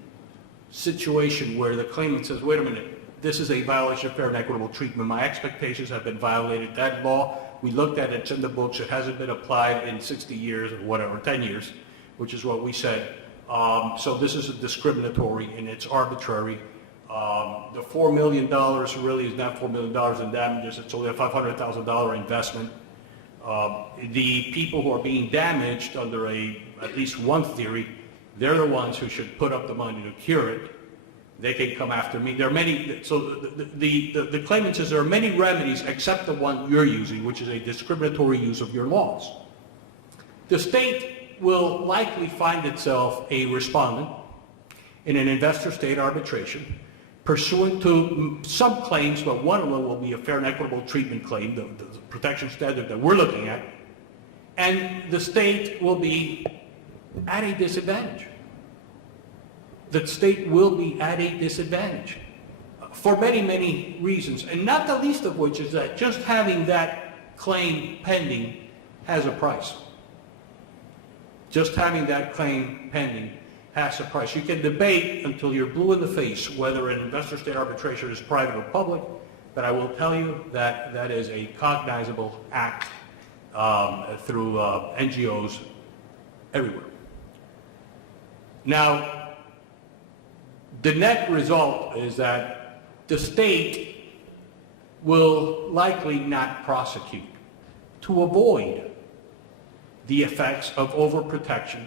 situation where the claimant says, wait a minute, this is a violation of fair and equitable treatment, my expectations have been violated, that law, we looked at it, it's in the books, it hasn't been applied in 60 years or whatever, 10 years, which is what we said So this is discriminatory and it's arbitrary. The $4 million really is not $4 million in damages. It's only a $500,000 investment. The people who are being damaged under at least one theory, they're the ones who should put up the money to cure it. They can come after me. There are many, so the claimant says there are many remedies except the one you're using, which is a discriminatory use of your laws. The state will likely find itself a respondent in an investor-state arbitration pursuant to some claims, but one of them will be a fair and equitable treatment claim, the protection standard that we're looking at, and the state will be at a disadvantage. The state will be at a disadvantage for many, many reasons, and not the least of which is that just having that claim pending has a price. Just having that claim pending has a price. You can debate until you're blue in the face whether an investor-state arbitration is private or public, but I will tell you that that is a cognizable act through NGOs everywhere. Now, the net result is that the state will likely not prosecute to avoid the effects of overprotection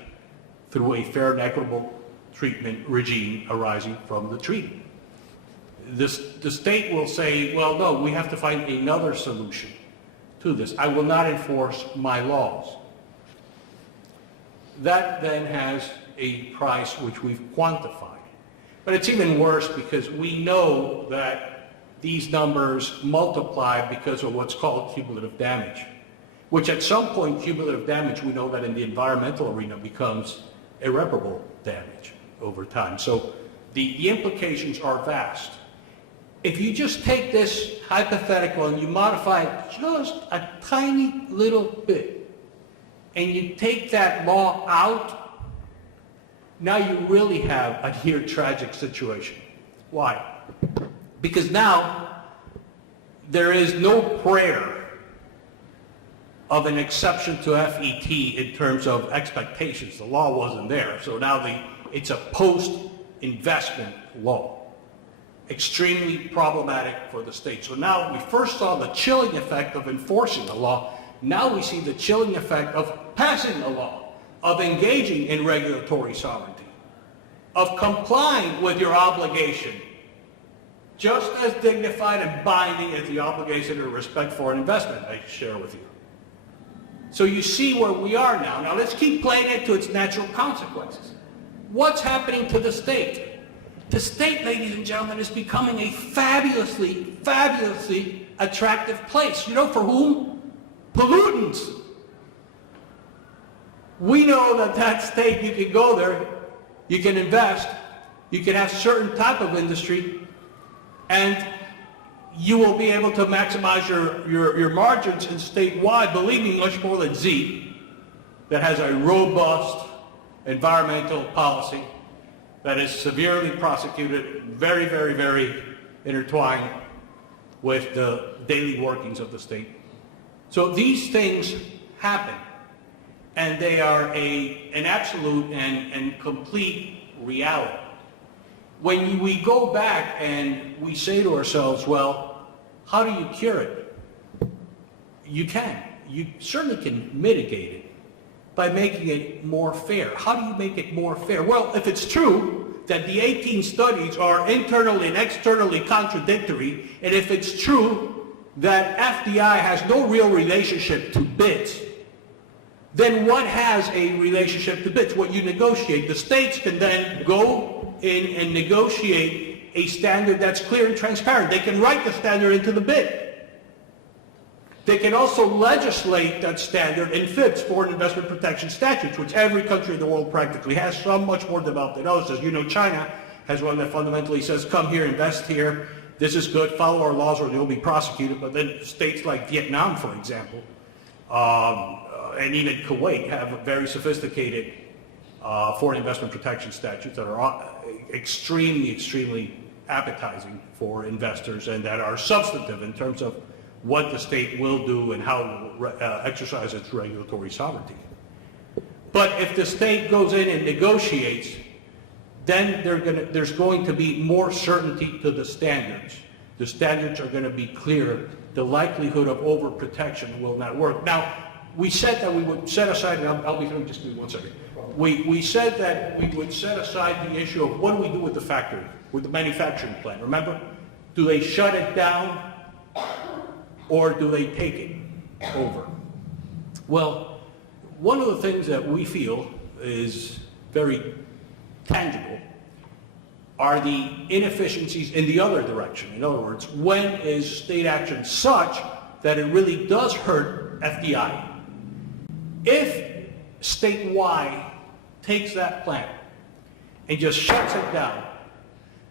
through a fair and equitable treatment regime arising from the treaty. The state will say, well, no, we have to find another solution to this. I will not enforce my laws. That then has a price which we've quantified. But it's even worse because we know that these numbers multiply because of what's called cumulative damage, which at some point cumulative damage, we know that in the environmental arena becomes irreparable damage over time. So the implications are vast. If you just take this hypothetical and you modify it just a tiny little bit, and you take that law out, now you really have a near tragic situation. Why? Because now there is no prayer of an exception to FET in terms of expectations. The law wasn't there, so now it's a post-investment law. Extremely problematic for the state. So now we first saw the chilling effect of enforcing the law. Now we see the chilling effect of passing the law, of engaging in regulatory sovereignty, of complying with your obligation, just as dignified and binding as the obligation of respect for an investment I share with you. So you see where we are now. Now let's keep playing it to its natural consequences. What's happening to the state? The state, ladies and gentlemen, is becoming a fabulously, fabulously attractive place. You know for whom? Pollutants. We know that state, you can go there, you can invest, you can have certain type of industry, and you will be able to maximize your margins in statewide, believe me, much more than Z, that has a robust environmental policy that is severely prosecuted, very, very, very intertwined with the daily workings of the state. So these things happen, and they are an absolute and complete reality. When we go back and we say to ourselves, well, how do you cure it? You can. You certainly can mitigate it by making it more fair. How do you make it more fair? Well, if it's true that the 18 studies are internally and externally contradictory, and if it's true that FDI has no real relationship to BITs, then what has a relationship to BITs? What you negotiate. The states can then go in and negotiate a standard that's clear and transparent. They can write the standard into the BIT. They can also legislate that standard in FIPS, Foreign Investment Protection Statutes, which every country in the world practically has, some much more developed than others. As you know, China has one that fundamentally says, come here, invest here, this is good, follow our laws or you'll be prosecuted. But then states like Vietnam, for example, and even Kuwait have very sophisticated foreign investment protection statutes that are extremely, extremely appetizing for investors and that are substantive in terms of what the state will do and how it will exercise its regulatory sovereignty. But if the state goes in and negotiates, then there's going to be more certainty to the standards. The standards are going to be clearer. The likelihood of overprotection will not work. Now, we said that we would set aside, and I'll be through just in 1 second. We said that we would set aside the issue of what do we do with the factory, with the manufacturing plant. Remember? Do they shut it down or do they take it over? Well, one of the things that we feel is very tangible are the inefficiencies in the other direction. In other words, when is state action such that it really does hurt FDI? If state Y takes that plant and just shuts it down,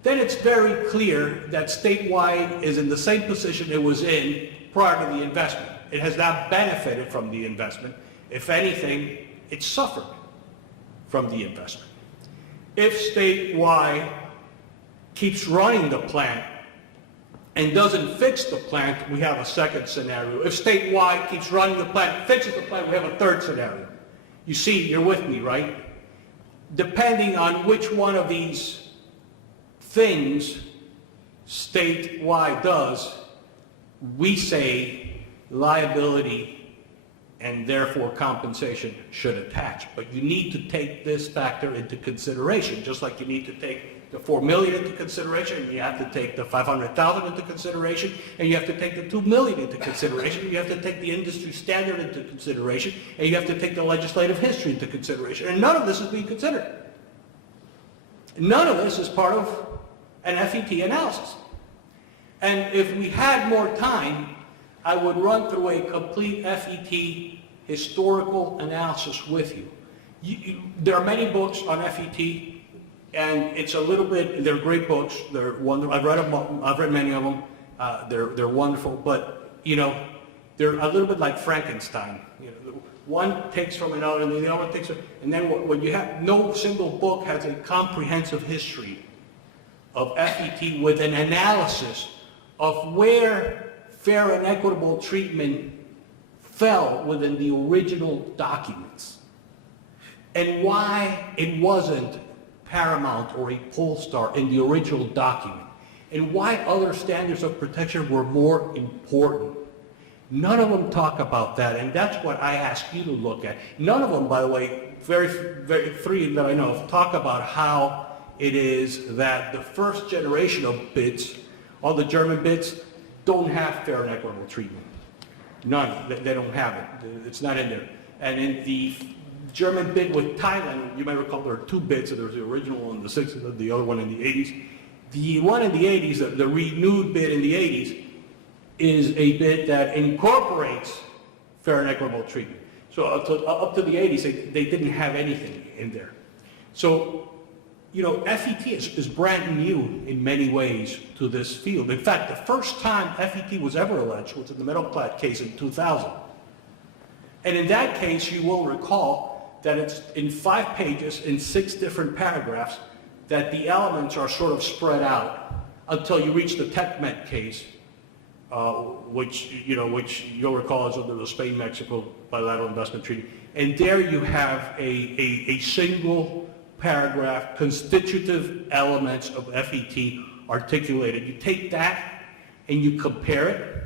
then it's very clear that state Y is in the same position it was in prior to the investment. It has not benefited from the investment. If anything, it suffered from the investment. If state Y keeps running the plant and doesn't fix the plant, we have a second scenario. If state Y keeps running the plant, fixes the plant, we have a third scenario. You see, you're with me, right? Depending on which one of these things state Y does, we say liability and therefore compensation should attach. But you need to take this factor into consideration, just like you need to take the $4 million into consideration, and you have to take the $500,000 into consideration, and you have to take the $2 million into consideration, and you have to take the industry standard into consideration, and you have to take the legislative history into consideration. And none of this is being considered. None of this is part of an FET analysis. And if we had more time, I would run through a complete FET historical analysis with you. There are many books on FET, and it's a little bit, they're great books. They're wonderful. I've read many of them. They're wonderful, but they're a little bit like Frankenstein. One takes from another, and the other one takes from, and then when you have, no single book has a comprehensive history of FET with an analysis of where fair and equitable treatment fell within the original documents, and why it wasn't paramount or a pole star in the original document, and why other standards of protection were more important. None of them talk about that, and that's what I ask you to look at. None of them, by the way, three that I know of, talk about how it is that the first generation of BIDs, all the German BIDs, don't have fair and equitable treatment. None. They don't have it. It's not in there. And in the German bid with Thailand, you might recall there are two bids. So there's the original one in the 60s and the other one in the 80s. The one in the 80s, the renewed bid in the 80s, is a bid that incorporates fair and equitable treatment. So up to the 80s, they didn't have anything in there. So, FET is brand new in many ways to this field. In fact, the first time FET was ever alleged was in the Metalplat case in 2000. And in that case, you will recall that it's in 5 pages in 6 different paragraphs that the elements are sort of spread out until you reach the TechMet case, which you'll recall is under the Spain-Mexico bilateral investment treaty. And there you have a single paragraph, constitutive elements of FET articulated. You take that and you compare it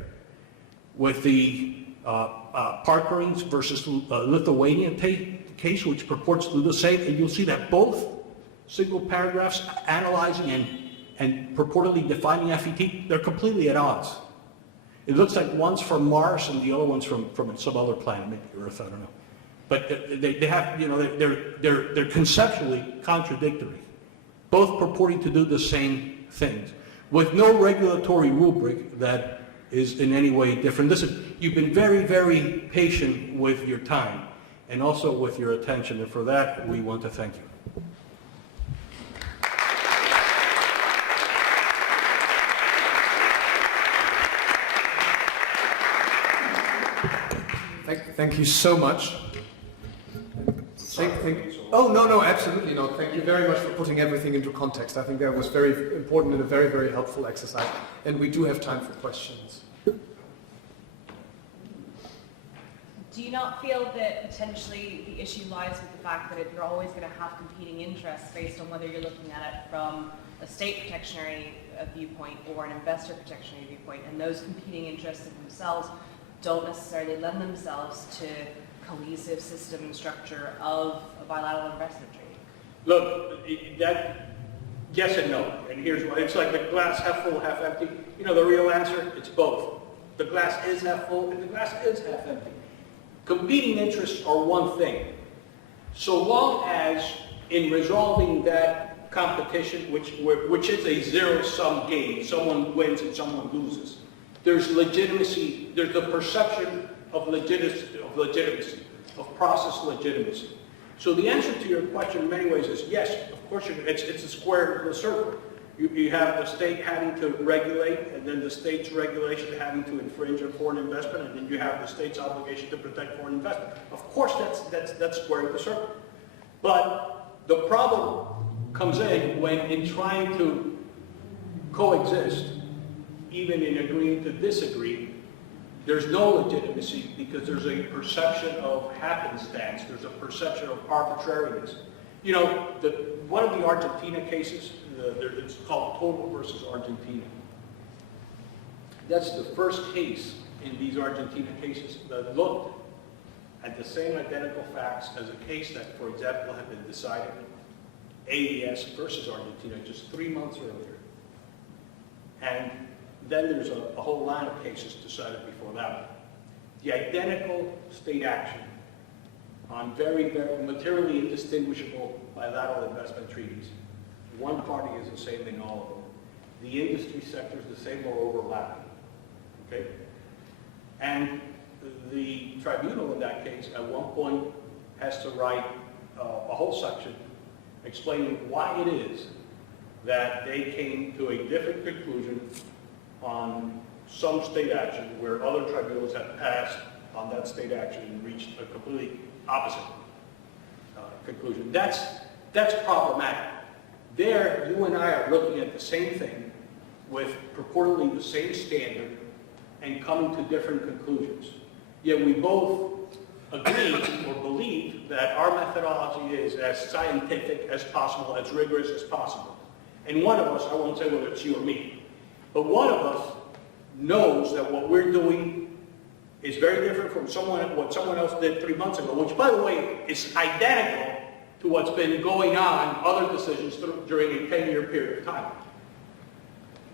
with the Parkerings versus Lithuania case, which purports to do the same, and you'll see that both single paragraphs analyzing and purportedly defining FET, they're completely at odds. It looks like one's from Mars and the other one's from some other planet, maybe Earth, I don't know. But they have, they're conceptually contradictory, both purporting to do the same things, with no regulatory rubric that is in any way different. Listen, you've been very, very patient with your time and also with your attention, and for that, we want to thank you. Thank you so much. Oh, no, absolutely not. Thank you very much for putting everything into context. I think that was very important and a very, very helpful exercise. And we do have time for questions. Do you not feel that potentially the issue lies with the fact that you're always going to have competing interests based on whether you're looking at it from a state protectionary viewpoint or an investor protectionary viewpoint, and those competing interests in themselves don't necessarily lend themselves to cohesive system and structure of a bilateral investment treaty? Look, yes and no, and here's why. It's like the glass half full, half empty. You know the real answer? It's both. The glass is half full and the glass is half empty. Competing interests are one thing. So long as in resolving that competition, which is a zero-sum game, someone wins and someone loses, there's legitimacy, there's the perception of legitimacy, of process legitimacy. So the answer to your question in many ways is yes, of course, it's a square to the circle. You have the state having to regulate, and then the state's regulation having to infringe on foreign investment, and then you have the state's obligation to protect foreign investment. Of course, that's square to the circle. But the problem comes when in trying to coexist, even in agreeing to disagree, there's no legitimacy because there's a perception of happenstance, there's a perception of arbitrariness. You know, one of the Argentina cases, it's called Total versus Argentina. That's the first case in these Argentina cases that looked at the same identical facts as a case that, for example, had been decided, AES versus Argentina, just 3 months earlier. And then there's a whole line of cases decided before that. The identical state action on very, very materially indistinguishable bilateral investment treaties. One party is the same in all of them. The industry sector is the same or overlapping. Okay? And the tribunal in that case, at one point, has to write a whole section explaining why it is that they came to a different conclusion on some state action where other tribunals had passed on that state action and reached a completely opposite conclusion. That's problematic. There, you and I are looking at the same thing with purportedly the same standard and coming to different conclusions. Yet we both agree or believe that our methodology is as scientific as possible, as rigorous as possible. And one of us, I won't say whether it's you or me, but one of us knows that what we're doing is very different from what someone else did 3 months ago, which, by the way, is identical to what's been going on, other decisions during a 10-year period of time.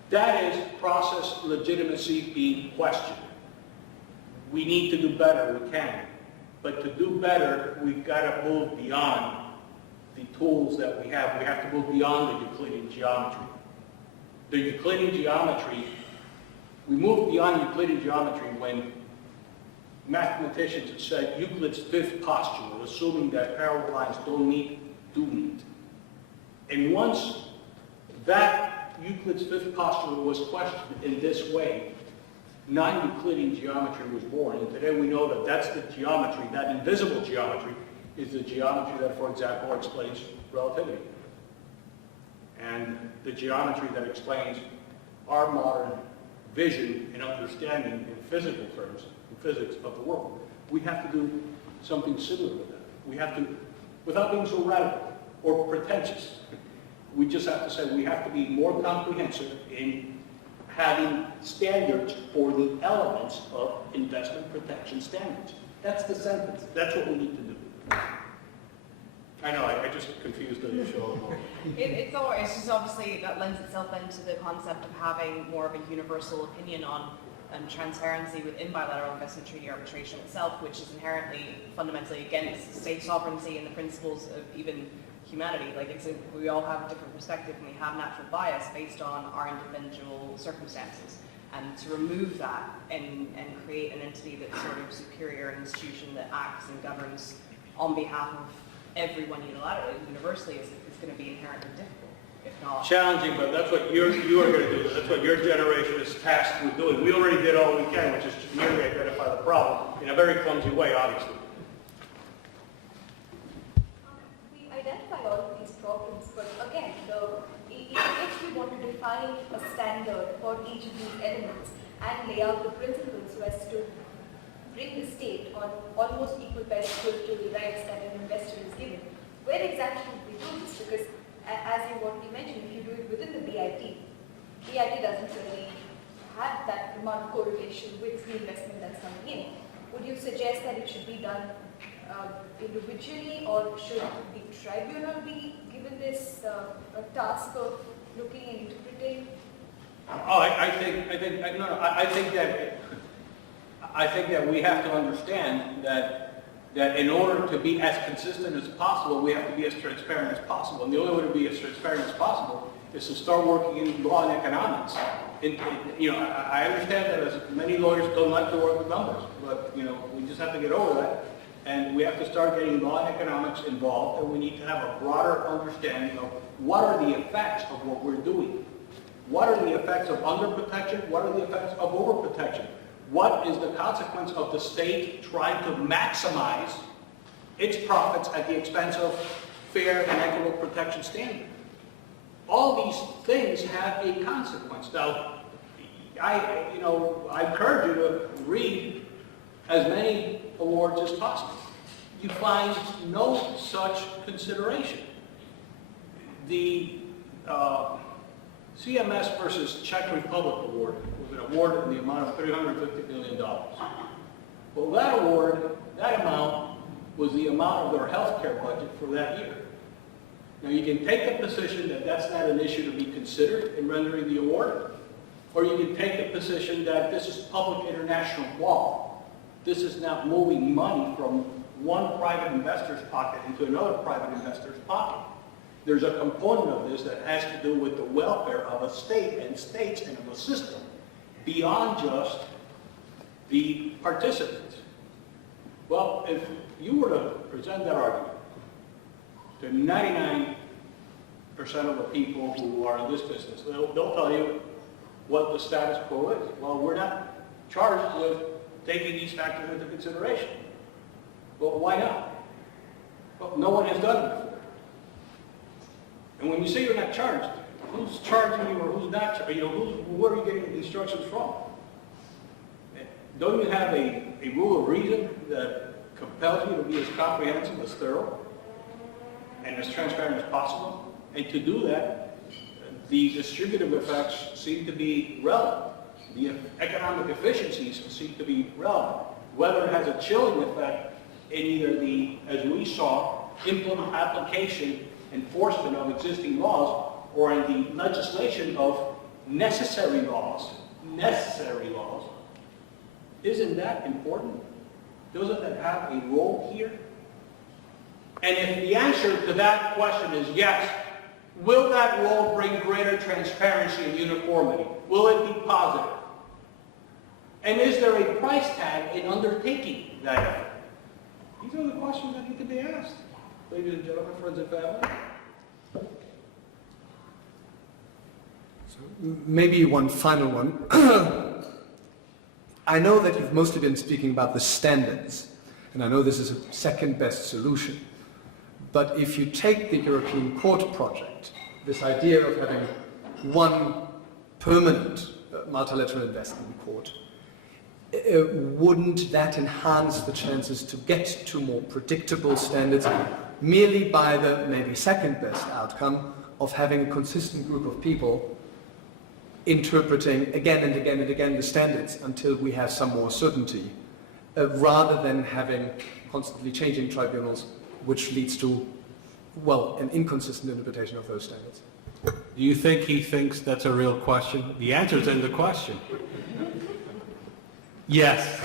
That is process legitimacy being questioned. We need to do better, we can. But to do better, we've got to move beyond the tools that we have. We have to move beyond the Euclidean geometry. The Euclidean geometry, we move beyond Euclidean geometry when mathematicians said Euclid's fifth postulate, assuming that parallel lines don't meet, do meet. And once that Euclid's fifth postulate was questioned in this way, non-Euclidean geometry was born. And today we know that that's the geometry, that invisible geometry, is the geometry that, for example, explains relativity. And the geometry that explains our modern vision and understanding in physical terms, in physics of the world. We have to do something similar with that. We have to, without being so radical or pretentious, we just have to say we have to be more comprehensive in having standards for the elements of investment protection standards. That's the sentence. That's what we need to do. I know, I just confused the show. It's just obviously that lends itself into the concept of having more of a universal opinion on transparency within bilateral investment treaty arbitration itself, which is inherently fundamentally against state sovereignty and the principles of even humanity. Like we all have a different perspective and we have natural bias based on our individual circumstances. And to remove that and create an entity that's sort of superior institution that acts and governs on behalf of everyone universally is going to be inherently difficult, if not challenging. But that's what you are going to do. That's what your generation is tasked with doing. We already did all we can, which is just merely identify the problem in a very clumsy way, obviously. We identify all of these problems, but again, if we want to define a standard for each of these elements and lay out the principles so as to bring the state on almost equal to the rights that an investor is given. Where exactly would we do this? Because as you already mentioned, if you do it within the BIT doesn't really have that amount of correlation with the investment that's coming in. Would you suggest that it should be done individually, or should the tribunal be given this task of looking and interpreting? Oh, I think that we have to understand that in order to be as consistent as possible, we have to be as transparent as possible. And the only way to be as transparent as possible is to start working in law and economics. I understand that as many lawyers don't like to work with numbers, but we just have to get over that. And we have to start getting law and economics involved, and we need to have a broader understanding of what are the effects of what we're doing. What are the effects of underprotection? What are the effects of overprotection? What is the consequence of the state trying to maximize its profits at the expense of fair and equitable protection standards? All these things have a consequence. Now, I encourage you to read as many awards as possible. You find no such consideration. The CMS versus Czech Republic award was an award in the amount of $350 million. Well, that award, that amount, was the amount of their health care budget for that year. Now, you can take the position that that's not an issue to be considered in rendering the award, or you can take the position that this is public international law. This is not moving money from one private investor's pocket into another private investor's pocket. There's a component of this that has to do with the welfare of a state and states and of a system beyond just the participants. Well, if you were to present that argument to 99% of the people who are in this business, they'll tell you what the status quo is. Well, we're not charged with taking these factors into consideration. Well, why not? Well, no one has done it before. And when you say you're not charged, who's charging you or who's not charging you? Where are you getting the instructions from? Don't you have a rule of reason that compels you to be as comprehensive, as thorough, and as transparent as possible? And to do that, the distributive effects seem to be relevant. The economic efficiencies seem to be relevant. Whether it has a chilling effect in either the, as we saw, application, enforcement of existing laws, or in the legislation of necessary laws, isn't that important? Doesn't that have a role here? And if the answer to that question is yes, will that role bring greater transparency and uniformity? Will it be positive? And is there a price tag in undertaking that effort? These are the questions that need to be asked. Ladies and gentlemen, friends and family. So maybe one final one. I know that you've mostly been speaking about the standards, and I know this is a second best solution. But if you take the European Court project, this idea of having one permanent multilateral investment court, wouldn't that enhance the chances to get to more predictable standards merely by the maybe second best outcome of having a consistent group of people interpreting again and again and again the standards until we have some more certainty, rather than having constantly changing tribunals, which leads to, well, an inconsistent interpretation of those standards? Do you think he thinks that's a real question? The answer's in the question. Yes.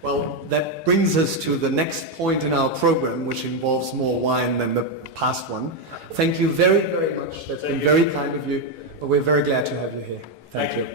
Well, that brings us to the next point in our program, which involves more wine than the past one. Thank you very, very much. That's been very kind of you, but we're very glad to have you here. Thank you.